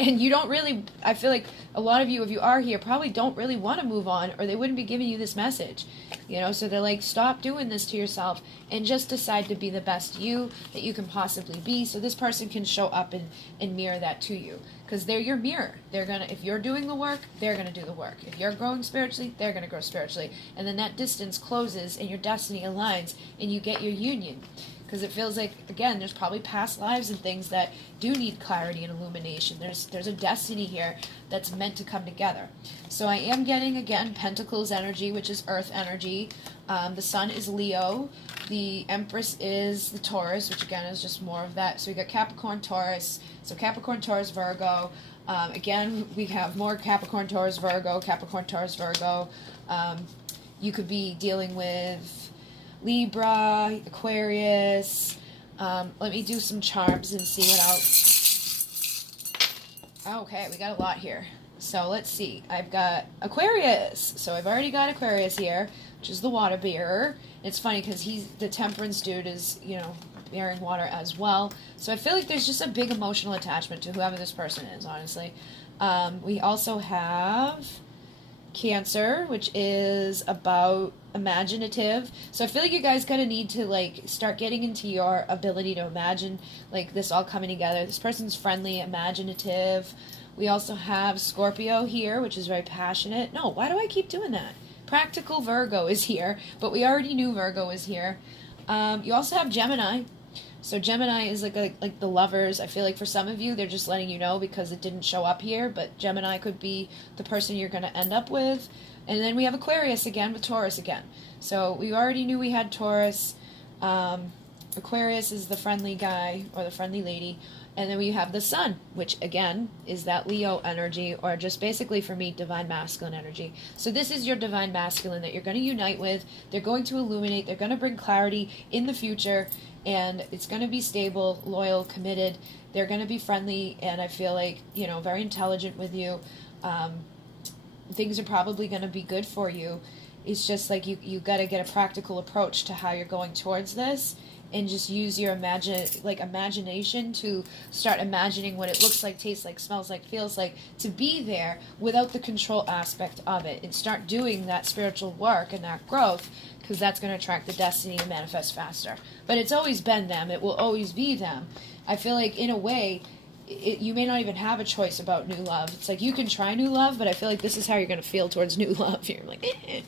And you don't really, I feel like a lot of you, if you are here, probably don't really want to move on, or they wouldn't be giving you this message. You know, so they're like, stop doing this to yourself and just decide to be the best you that you can possibly be, so this person can show up and mirror that to you. Because they're your mirror. They're going to, if you're doing the work, they're going to do the work. If you're growing spiritually, they're going to grow spiritually. And then that distance closes and your destiny aligns and you get your union. Because it feels like, again, there's probably past lives and things that do need clarity and illumination. There's a destiny here that's meant to come together. So I am getting, again, Pentacles energy, which is Earth energy. The Sun is Leo. The Empress is the Taurus, which, again, is just more of that. So we got Capricorn, Taurus. So Capricorn, Taurus, Virgo. Again, we have more Capricorn, Taurus, Virgo, Capricorn, Taurus, Virgo. You could be dealing with Libra, Aquarius. Let me do some charms and see what else. Okay, we got a lot here. So let's see. I've got Aquarius. So I've already got Aquarius here, which is the water bearer. It's funny because the temperance dude is, you know, bearing water as well. So I feel like there's just a big emotional attachment to whoever this person is, honestly. We also have Cancer, which is about imaginative. So I feel like you guys gotta need to like start getting into your ability to imagine like this all coming together. This person's friendly, imaginative. We also have Scorpio here, which is very passionate. No, why do I keep doing that? Practical Virgo is here, but we already knew Virgo was here. You also have Gemini. So Gemini is like the lovers. I feel like for some of you, they're just letting you know because it didn't show up here, but Gemini could be the person you're going to end up with. And then we have Aquarius again with Taurus again. So we already knew we had Taurus. Aquarius is the friendly guy or the friendly lady. And then we have the Sun, which again is that Leo energy, or just basically for me, divine masculine energy. So this is your divine masculine that you're going to unite with. They're going to illuminate. They're going to bring clarity in the future. And it's going to be stable, loyal, committed. They're going to be friendly, and I feel like, you know, very intelligent with you. Things are probably going to be good for you. It's just like you got to get a practical approach to how you're going towards this, and just use your imagination to start imagining what it looks like, tastes like, smells like, feels like, to be there without the control aspect of it, and start doing that spiritual work and that growth, because that's going to attract the destiny and manifest faster. But it's always been them. It will always be them. I feel like, in a way, you may not even have a choice about new love. It's like you can try new love, but I feel like this is how you're going to feel towards new love. You're like, eh.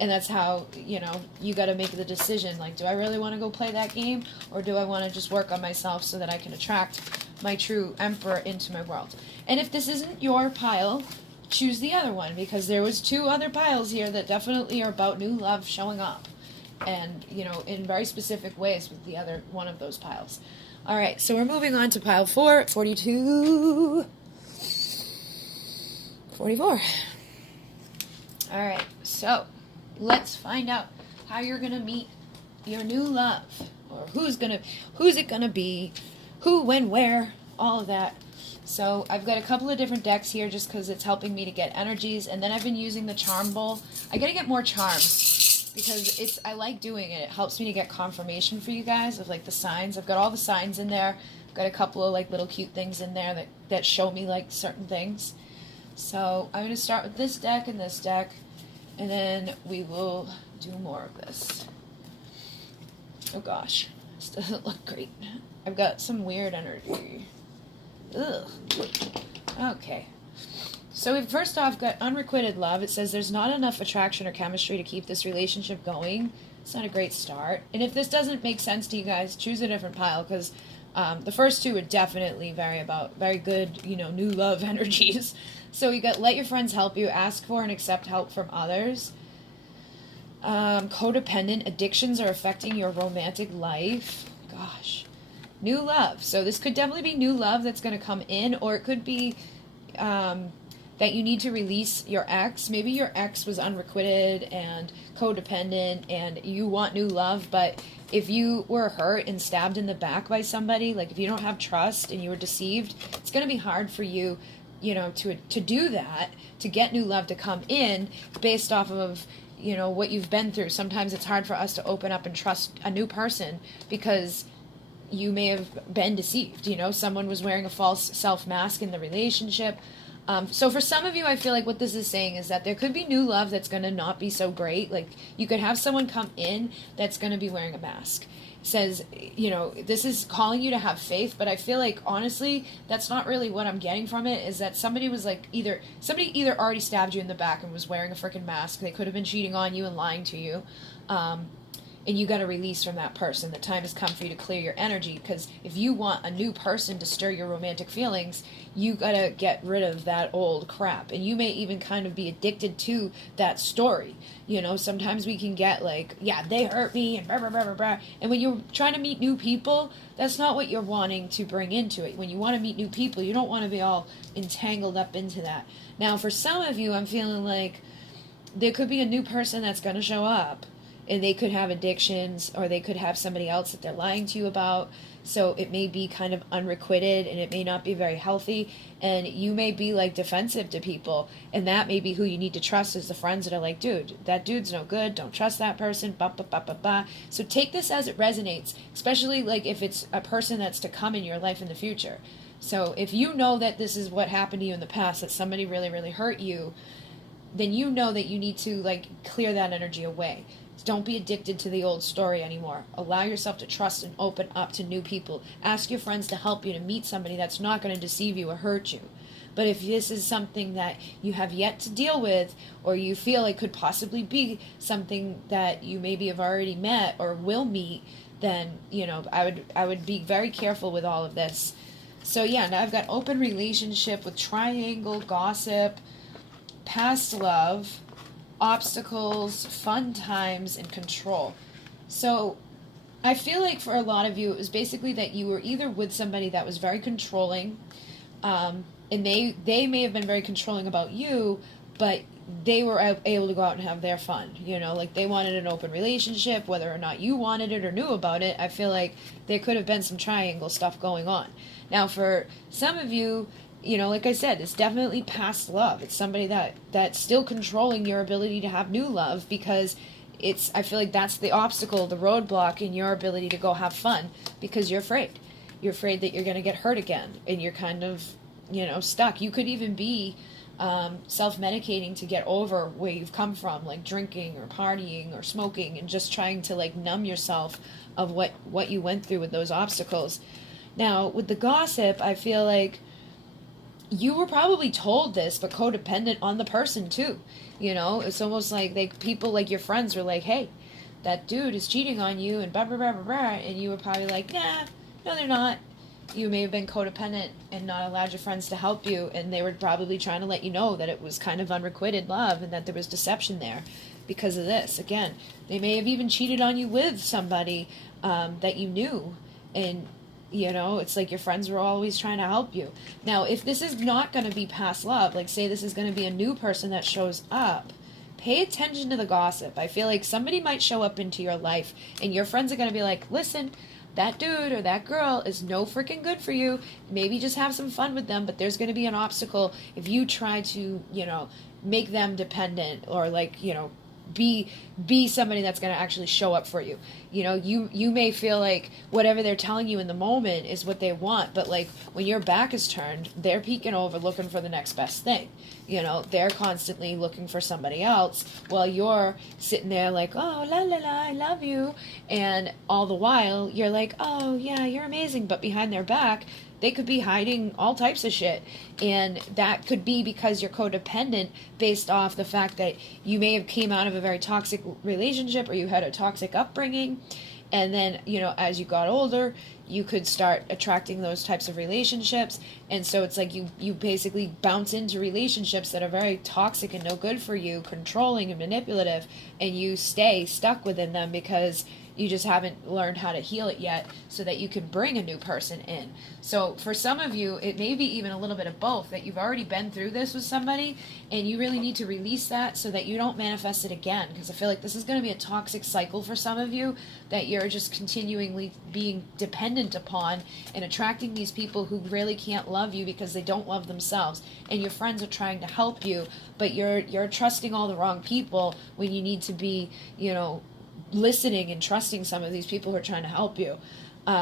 And that's how, you know, you got to make the decision. Like, do I really want to go play that game, or do I want to just work on myself so that I can attract my true emperor into my world? And if this isn't your pile, choose the other one, because there was 2 other piles here that definitely are about new love showing up, and, you know, in very specific ways with the other one of those piles. All right, so we're moving on to pile 4, 42, 44. All right, so let's find out how you're gonna meet your new love, or who's it gonna be, who, when, where, all of that. So I've got a couple of different decks here just because it's helping me to get energies, and then I've been using the charm bowl. I gotta get more charms, because I like doing it. It helps me to get confirmation for you guys of like the signs. I've got all the signs in there. I've got a couple of like little cute things in there that show me like certain things. So I'm going to start with this deck and this deck, and then we will do more of this. Oh gosh, this doesn't look great. I've got some weird energy. Ugh. Okay. So we've first off got unrequited love. It says there's not enough attraction or chemistry to keep this relationship going. It's not a great start. And if this doesn't make sense to you guys, choose a different pile, because the first 2 are definitely very good, you know, new love energies. So you got let your friends help you, ask for and accept help from others. Codependent addictions are affecting your romantic life. Gosh. New love. So this could definitely be new love that's going to come in, or it could be that you need to release your ex. Maybe your ex was unrequited and codependent and you want new love, but if you were hurt and stabbed in the back by somebody, like if you don't have trust and you were deceived, it's going to be hard for you, you know, to do that, to get new love to come in based off of, you know, what you've been through. Sometimes it's hard for us to open up and trust a new person because you may have been deceived. You know, someone was wearing a false self mask in the relationship. So for some of you, I feel like what this is saying is that there could be new love that's going to not be so great. Like, you could have someone come in that's going to be wearing a mask. It says, you know, this is calling you to have faith, but I feel like, honestly, that's not really what I'm getting from it, is that somebody was like, somebody either already stabbed you in the back and was wearing a freaking mask. They could have been cheating on you and lying to you. And you got to release from that person. The time has come for you to clear your energy, because if you want a new person to stir your romantic feelings, you got to get rid of that old crap. And you may even kind of be addicted to that story. You know, sometimes we can get like, yeah, they hurt me and blah, blah, blah, blah, blah. And when you're trying to meet new people, that's not what you're wanting to bring into it. When you want to meet new people, you don't want to be all entangled up into that. Now, for some of you, I'm feeling like there could be a new person that's going to show up. And they could have addictions, or they could have somebody else that they're lying to you about. So it may be kind of unrequited, and it may not be very healthy. And you may be like defensive to people. And that may be who you need to trust, is the friends that are like, dude, that dude's no good. Don't trust that person. Bah, bah, bah, bah, bah. So take this as it resonates, especially like if it's a person that's to come in your life in the future. So if you know that this is what happened to you in the past, that somebody really, really hurt you, then you know that you need to like clear that energy away. Don't be addicted to the old story anymore. Allow yourself to trust and open up to new people. Ask your friends to help you to meet somebody that's not going to deceive you or hurt you. But if this is something that you have yet to deal with, or you feel it could possibly be something that you maybe have already met or will meet, then, you know, I would be very careful with all of this. So yeah, now I've got open relationship with triangle, gossip, past love, obstacles, fun times, and control. So I feel like for a lot of you, it was basically that you were either with somebody that was very controlling, and they may have been very controlling about you, but they were able to go out and have their fun. You know, like they wanted an open relationship, whether or not you wanted it or knew about it. I feel like there could have been some triangle stuff going on. Now, for some of you, you know, like I said, it's definitely past love. It's somebody that's still controlling your ability to have new love, because I feel like that's the obstacle, the roadblock in your ability to go have fun, because you're afraid. You're afraid that you're going to get hurt again, and you're kind of, you know, stuck. You could even be self-medicating to get over where you've come from, like drinking or partying or smoking, and just trying to like numb yourself of what you went through with those obstacles. Now, with the gossip, I feel like you were probably told this, but codependent on the person too. You know, it's almost like people like your friends were like, hey, that dude is cheating on you and blah, blah, blah, blah, blah. And you were probably like, nah, no, they're not. You may have been codependent and not allowed your friends to help you. And they were probably trying to let you know that it was kind of unrequited love and that there was deception there because of this. Again, they may have even cheated on you with somebody that you knew. And you know, it's like your friends were always trying to help you. Now, if this is not going to be past love, like say this is going to be a new person that shows up, pay attention to the gossip. I feel like somebody might show up into your life and your friends are going to be like, listen, that dude or that girl is no freaking good for you. Maybe just have some fun with them, but there's going to be an obstacle if you try to, you know, make them dependent or like, you know, be somebody that's going to actually show up for you. You know, you may feel like whatever they're telling you in the moment is what they want, but like when your back is turned, they're peeking over looking for the next best thing. You know, they're constantly looking for somebody else while you're sitting there like, oh, la la la, I love you. And all the while you're like, oh yeah, you're amazing. But behind their back, they could be hiding all types of shit. And that could be because you're codependent based off the fact that you may have came out of a very toxic relationship or you had a toxic upbringing. And then, you know, as you got older, you could start attracting those types of relationships. And so it's like you basically bounce into relationships that are very toxic and no good for you, controlling and manipulative, and you stay stuck within them because You just haven't learned how to heal it yet so that you can bring a new person in. So for some of you, it may be even a little bit of both, that you've already been through this with somebody and you really need to release that so that you don't manifest it again. Because I feel like this is going to be a toxic cycle for some of you, that you're just continually being dependent upon and attracting these people who really can't love you because they don't love themselves. And your friends are trying to help you, but you're trusting all the wrong people when you need to be, listening and trusting some of these people who are trying to help you.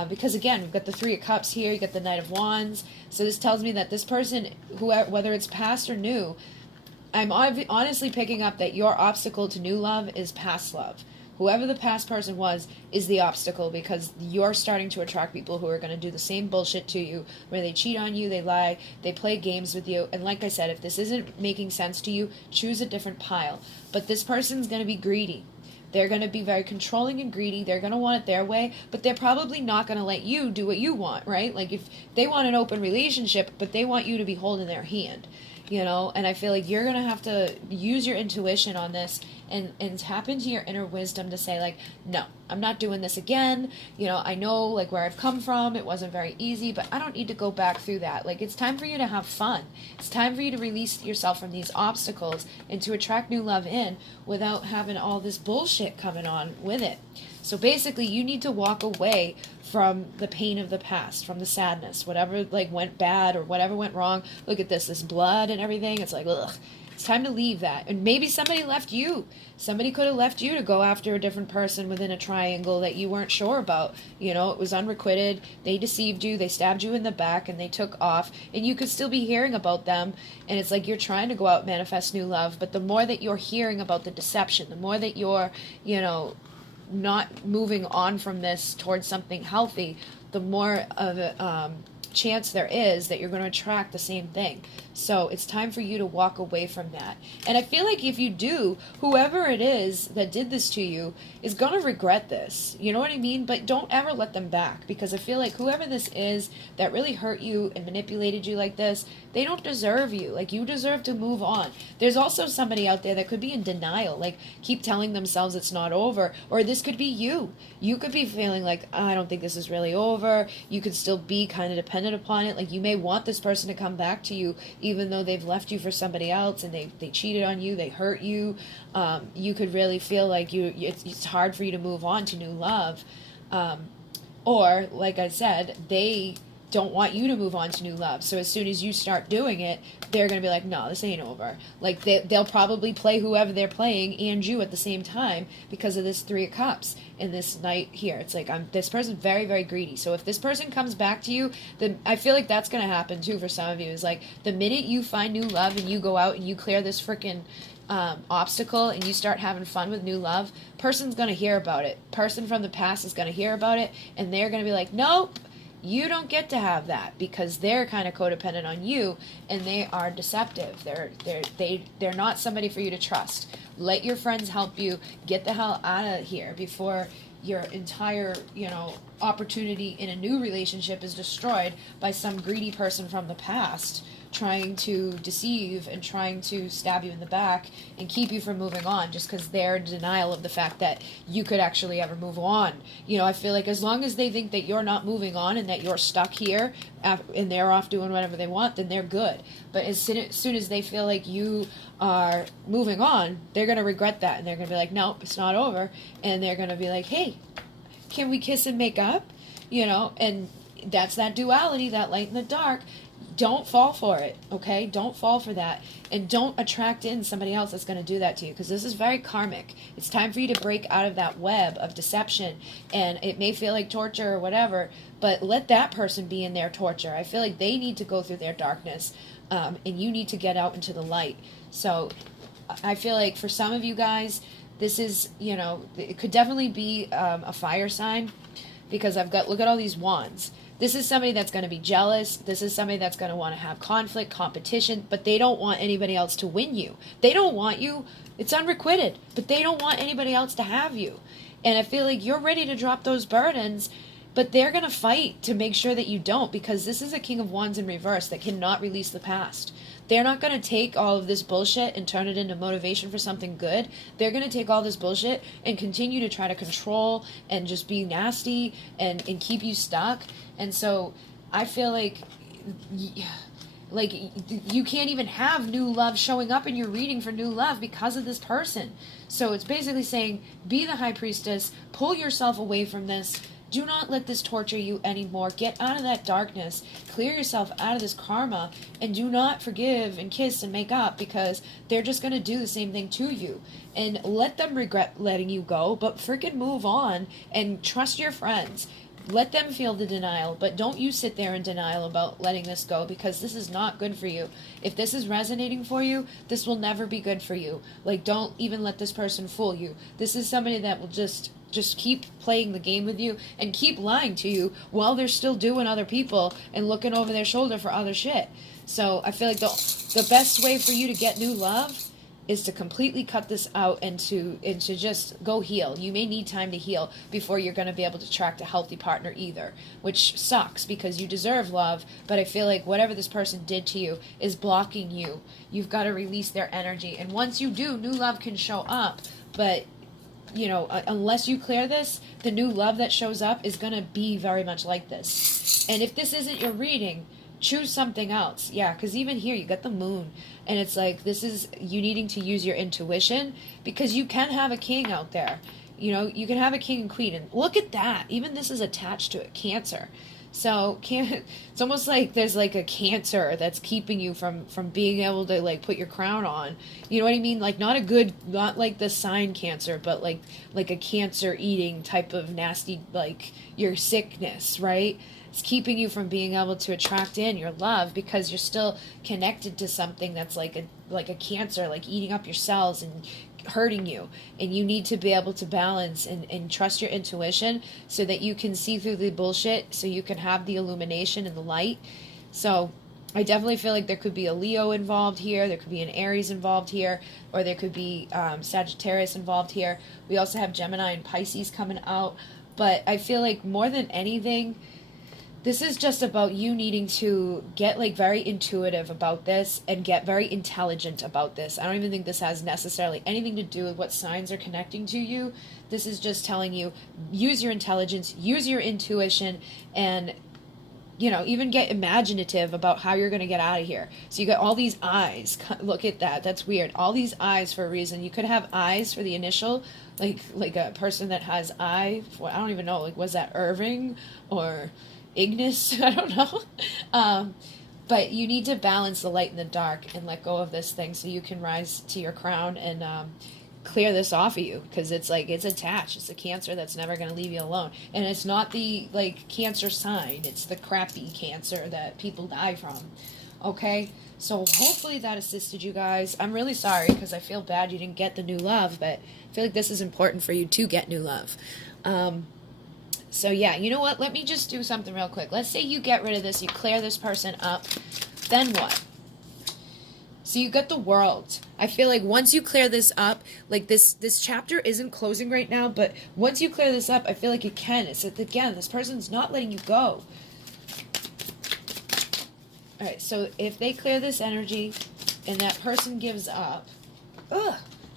Because again, we've got the Three of Cups here, you got the Knight of Wands. So this tells me that this person, whether it's past or new, I'm honestly picking up that your obstacle to new love is past love. Whoever the past person was is the obstacle, because you're starting to attract people who are going to do the same bullshit to you, where they cheat on you, they lie, they play games with you. And like I said, if this isn't making sense to you, choose a different pile. But this person's going to be greedy. They're going to be very controlling and greedy. They're going to want it their way, but they're probably not going to let you do what you want, right? Like if they want an open relationship, but they want you to be holding their hand, and I feel like you're going to have to use your intuition on this and tap into your inner wisdom to say, like, no, I'm not doing this again. I know, like, where I've come from, it wasn't very easy, but I don't need to go back through that. Like, it's time for you to have fun. It's time for you to release yourself from these obstacles and to attract new love in without having all this bullshit coming on with it. So basically, you need to walk away from the pain of the past, from the sadness, whatever went bad or whatever went wrong. Look at this blood and everything. It's like, ugh. It's time to leave that. And maybe somebody left you. Somebody could have left you to go after a different person within a triangle that you weren't sure about. It was unrequited. They deceived you. They stabbed you in the back and they took off. And you could still be hearing about them. And it's like you're trying to go out and manifest new love. But the more that you're hearing about the deception, the more that you're, not moving on from this towards something healthy, the more of a chance there is that you're going to attract the same thing. So it's time for you to walk away from that. And I feel like if you do, whoever it is that did this to you is going to regret this. You know what I mean? But don't ever let them back, because I feel like whoever this is that really hurt you and manipulated you like this, they don't deserve you. Like, you deserve to move on. There's also somebody out there that could be in denial, like keep telling themselves it's not over. Or this could be you. You could be feeling like, I don't think this is really over. You could still be kind of dependent upon it. Like, you may want this person to come back to you even though they've left you for somebody else and they cheated on you, they hurt you. You could really feel like it's hard for you to move on to new love. Or, like I said, they don't want you to move on to new love. So as soon as you start doing it, they're going to be like, no, this ain't over. Like, they'll probably play whoever they're playing and you at the same time because of this Three of Cups and this Knight here. It's like, this person's very, very greedy. So if this person comes back to you, then I feel like that's going to happen too for some of you. Is like, the minute you find new love and you go out and you clear this freaking obstacle and you start having fun with new love, person's going to hear about it. Person from the past is going to hear about it, and they're going to be like, nope, you don't get to have that, because they're kind of codependent on you and they are deceptive. They're not somebody for you to trust. Let your friends help you get the hell out of here before your entire, opportunity in a new relationship is destroyed by some greedy person from the past trying to deceive and trying to stab you in the back and keep you from moving on just because they're in denial of the fact that you could actually ever move on. I feel like as long as they think that you're not moving on and that you're stuck here and they're off doing whatever they want, then they're good. But as soon as they feel like you are moving on, they're going to regret that, and they're going to be like, nope, it's not over. And they're going to be like, hey, can we kiss and make up? And that's that duality, that light and the dark. Don't fall for it, okay? Don't fall for that. And don't attract in somebody else that's going to do that to you, because this is very karmic. It's time for you to break out of that web of deception. And it may feel like torture or whatever, but let that person be in their torture. I feel like they need to go through their darkness, and you need to get out into the light. So I feel like for some of you guys, this is, it could definitely be a fire sign, because look at all these wands. This is somebody that's going to be jealous. This is somebody that's going to want to have conflict, competition, but they don't want anybody else to win you. They don't want you. It's unrequited, but they don't want anybody else to have you. And I feel like you're ready to drop those burdens, but they're going to fight to make sure that you don't, because this is a King of Wands in reverse that cannot release the past. they're not going to take all of this bullshit and turn it into motivation for something good. They're going to take all this bullshit and continue to try to control and just be nasty and keep you stuck. And so I feel like you can't even have new love showing up in your reading for new love because of this person. So it's basically saying, be the high priestess, pull yourself away from this. Do not let this torture you anymore. Get out of that darkness. Clear yourself out of this karma. And do not forgive and kiss and make up, because they're just going to do the same thing to you. And let them regret letting you go, but freaking move on and trust your friends. Let them feel the denial, but don't you sit there in denial about letting this go, because this is not good for you. If this is resonating for you, this will never be good for you. Like, don't even let this person fool you. This is somebody that will just keep playing the game with you and keep lying to you while they're still doing other people and looking over their shoulder for other shit. So I feel like the best way for you to get new love is to completely cut this out and to just go heal. You may need time to heal before you're going to be able to attract a healthy partner either, which sucks because you deserve love, but I feel like whatever this person did to you is blocking you. You've got to release their energy, and once you do, new love can show up, but you know, unless you clear this, the new love that shows up is going to be very much like this. And if this isn't your reading, choose something else. Yeah, because even here you got the moon, and it's like, this is you needing to use your intuition, because you can have a king out there. You know, you can have a king and queen, and look at that. Even this is attached to it, Cancer. So it's almost like there's like a Cancer that's keeping you from being able to like put your crown on. You know what I mean? Like not like the sign Cancer, but like a cancer eating type of nasty, like your sickness, right? It's keeping you from being able to attract in your love, because you're still connected to something that's like a cancer, like eating up your cells and hurting you. And you need to be able to balance and trust your intuition so that you can see through the bullshit, so you can have the illumination and the light. So I definitely feel like there could be a Leo involved here, there could be an Aries involved here, or there could be Sagittarius involved here. We also have Gemini and Pisces coming out. But I feel like more than anything, this is just about you needing to get like very intuitive about this and get very intelligent about this. I don't even think this has necessarily anything to do with what signs are connecting to you. This is just telling you, use your intelligence, use your intuition, and, you know, even get imaginative about how you're going to get out of here. So you got all these eyes. Look at that. That's weird. All these eyes for a reason. You could have eyes for the initial, like a person that has I don't even know, like, was that Irving or Ignis? I don't know. But you need to balance the light and the dark and let go of this thing so you can rise to your crown and clear this off of you, because it's like it's attached. It's a Cancer that's never going to leave you alone, and it's not the like Cancer sign. It's the crappy Cancer that people die from. Okay, so hopefully that assisted you guys. I'm really sorry because I feel bad you didn't get the new love, but I feel like this is important for you to get new love. So yeah, you know what? Let me just do something real quick. Let's say you get rid of this, you clear this person up, then what? So you got the World. I feel like once you clear this up, like this chapter isn't closing right now, but once you clear this up, I feel like it can. It's like, again, this person's not letting you go. Alright, so if they clear this energy and that person gives up,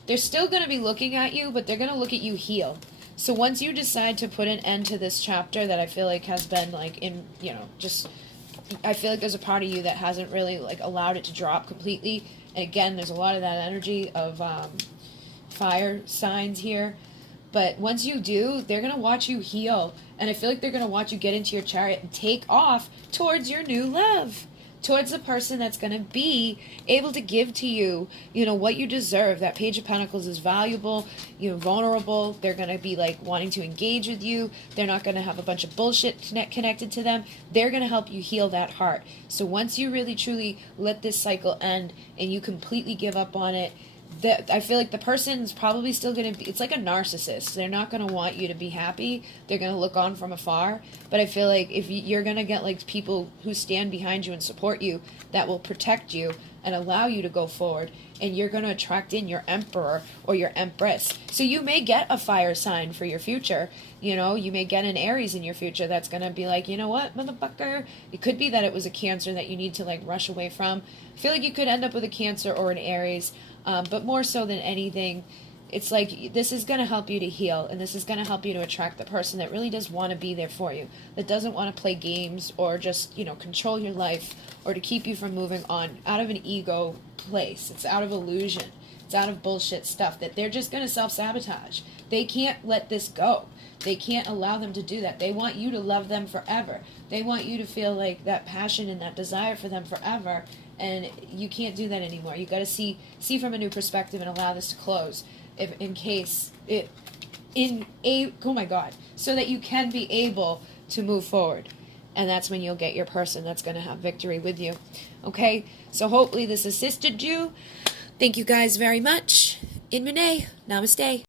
they're still going to be looking at you, but they're going to look at you heal. So once you decide to put an end to this chapter that I feel like has been like in, you know, just, I feel like there's a part of you that hasn't really like allowed it to drop completely. And again, there's a lot of that energy of fire signs here. But once you do, they're going to watch you heal. And I feel like they're going to watch you get into your chariot and take off towards your new love. Towards the person that's going to be able to give to you, you know, what you deserve. That Page of Pentacles is valuable, you know, vulnerable. They're going to be like wanting to engage with you. They're not going to have a bunch of bullshit connected to them. They're going to help you heal that heart. So once you really truly let this cycle end and you completely give up on it, I feel like the person's probably still going to be, it's like a narcissist. They're not going to want you to be happy. They're going to look on from afar. But I feel like if you're going to get like people who stand behind you and support you, that will protect you, and allow you to go forward. And you're going to attract in your emperor or your empress. So you may get a fire sign for your future. You know, you may get an Aries in your future that's going to be like, you know what, motherfucker? It could be that it was a Cancer that you need to like rush away from. I feel like you could end up with a Cancer or an Aries. But more so than anything, it's like this is going to help you to heal, and this is going to help you to attract the person that really does want to be there for you, that doesn't want to play games or just, you know, control your life or to keep you from moving on out of an ego place. It's out of illusion. It's out of bullshit stuff that they're just going to self-sabotage. They can't let this go. They can't allow them to do that. They want you to love them forever. They want you to feel like that passion and that desire for them forever, and you can't do that anymore. You got to see from a new perspective and allow this to close. If in case it oh my God, so that you can be able to move forward. And that's when you'll get your person that's going to have victory with you. Okay? So hopefully this assisted you. Thank you guys very much. In Renee. Namaste.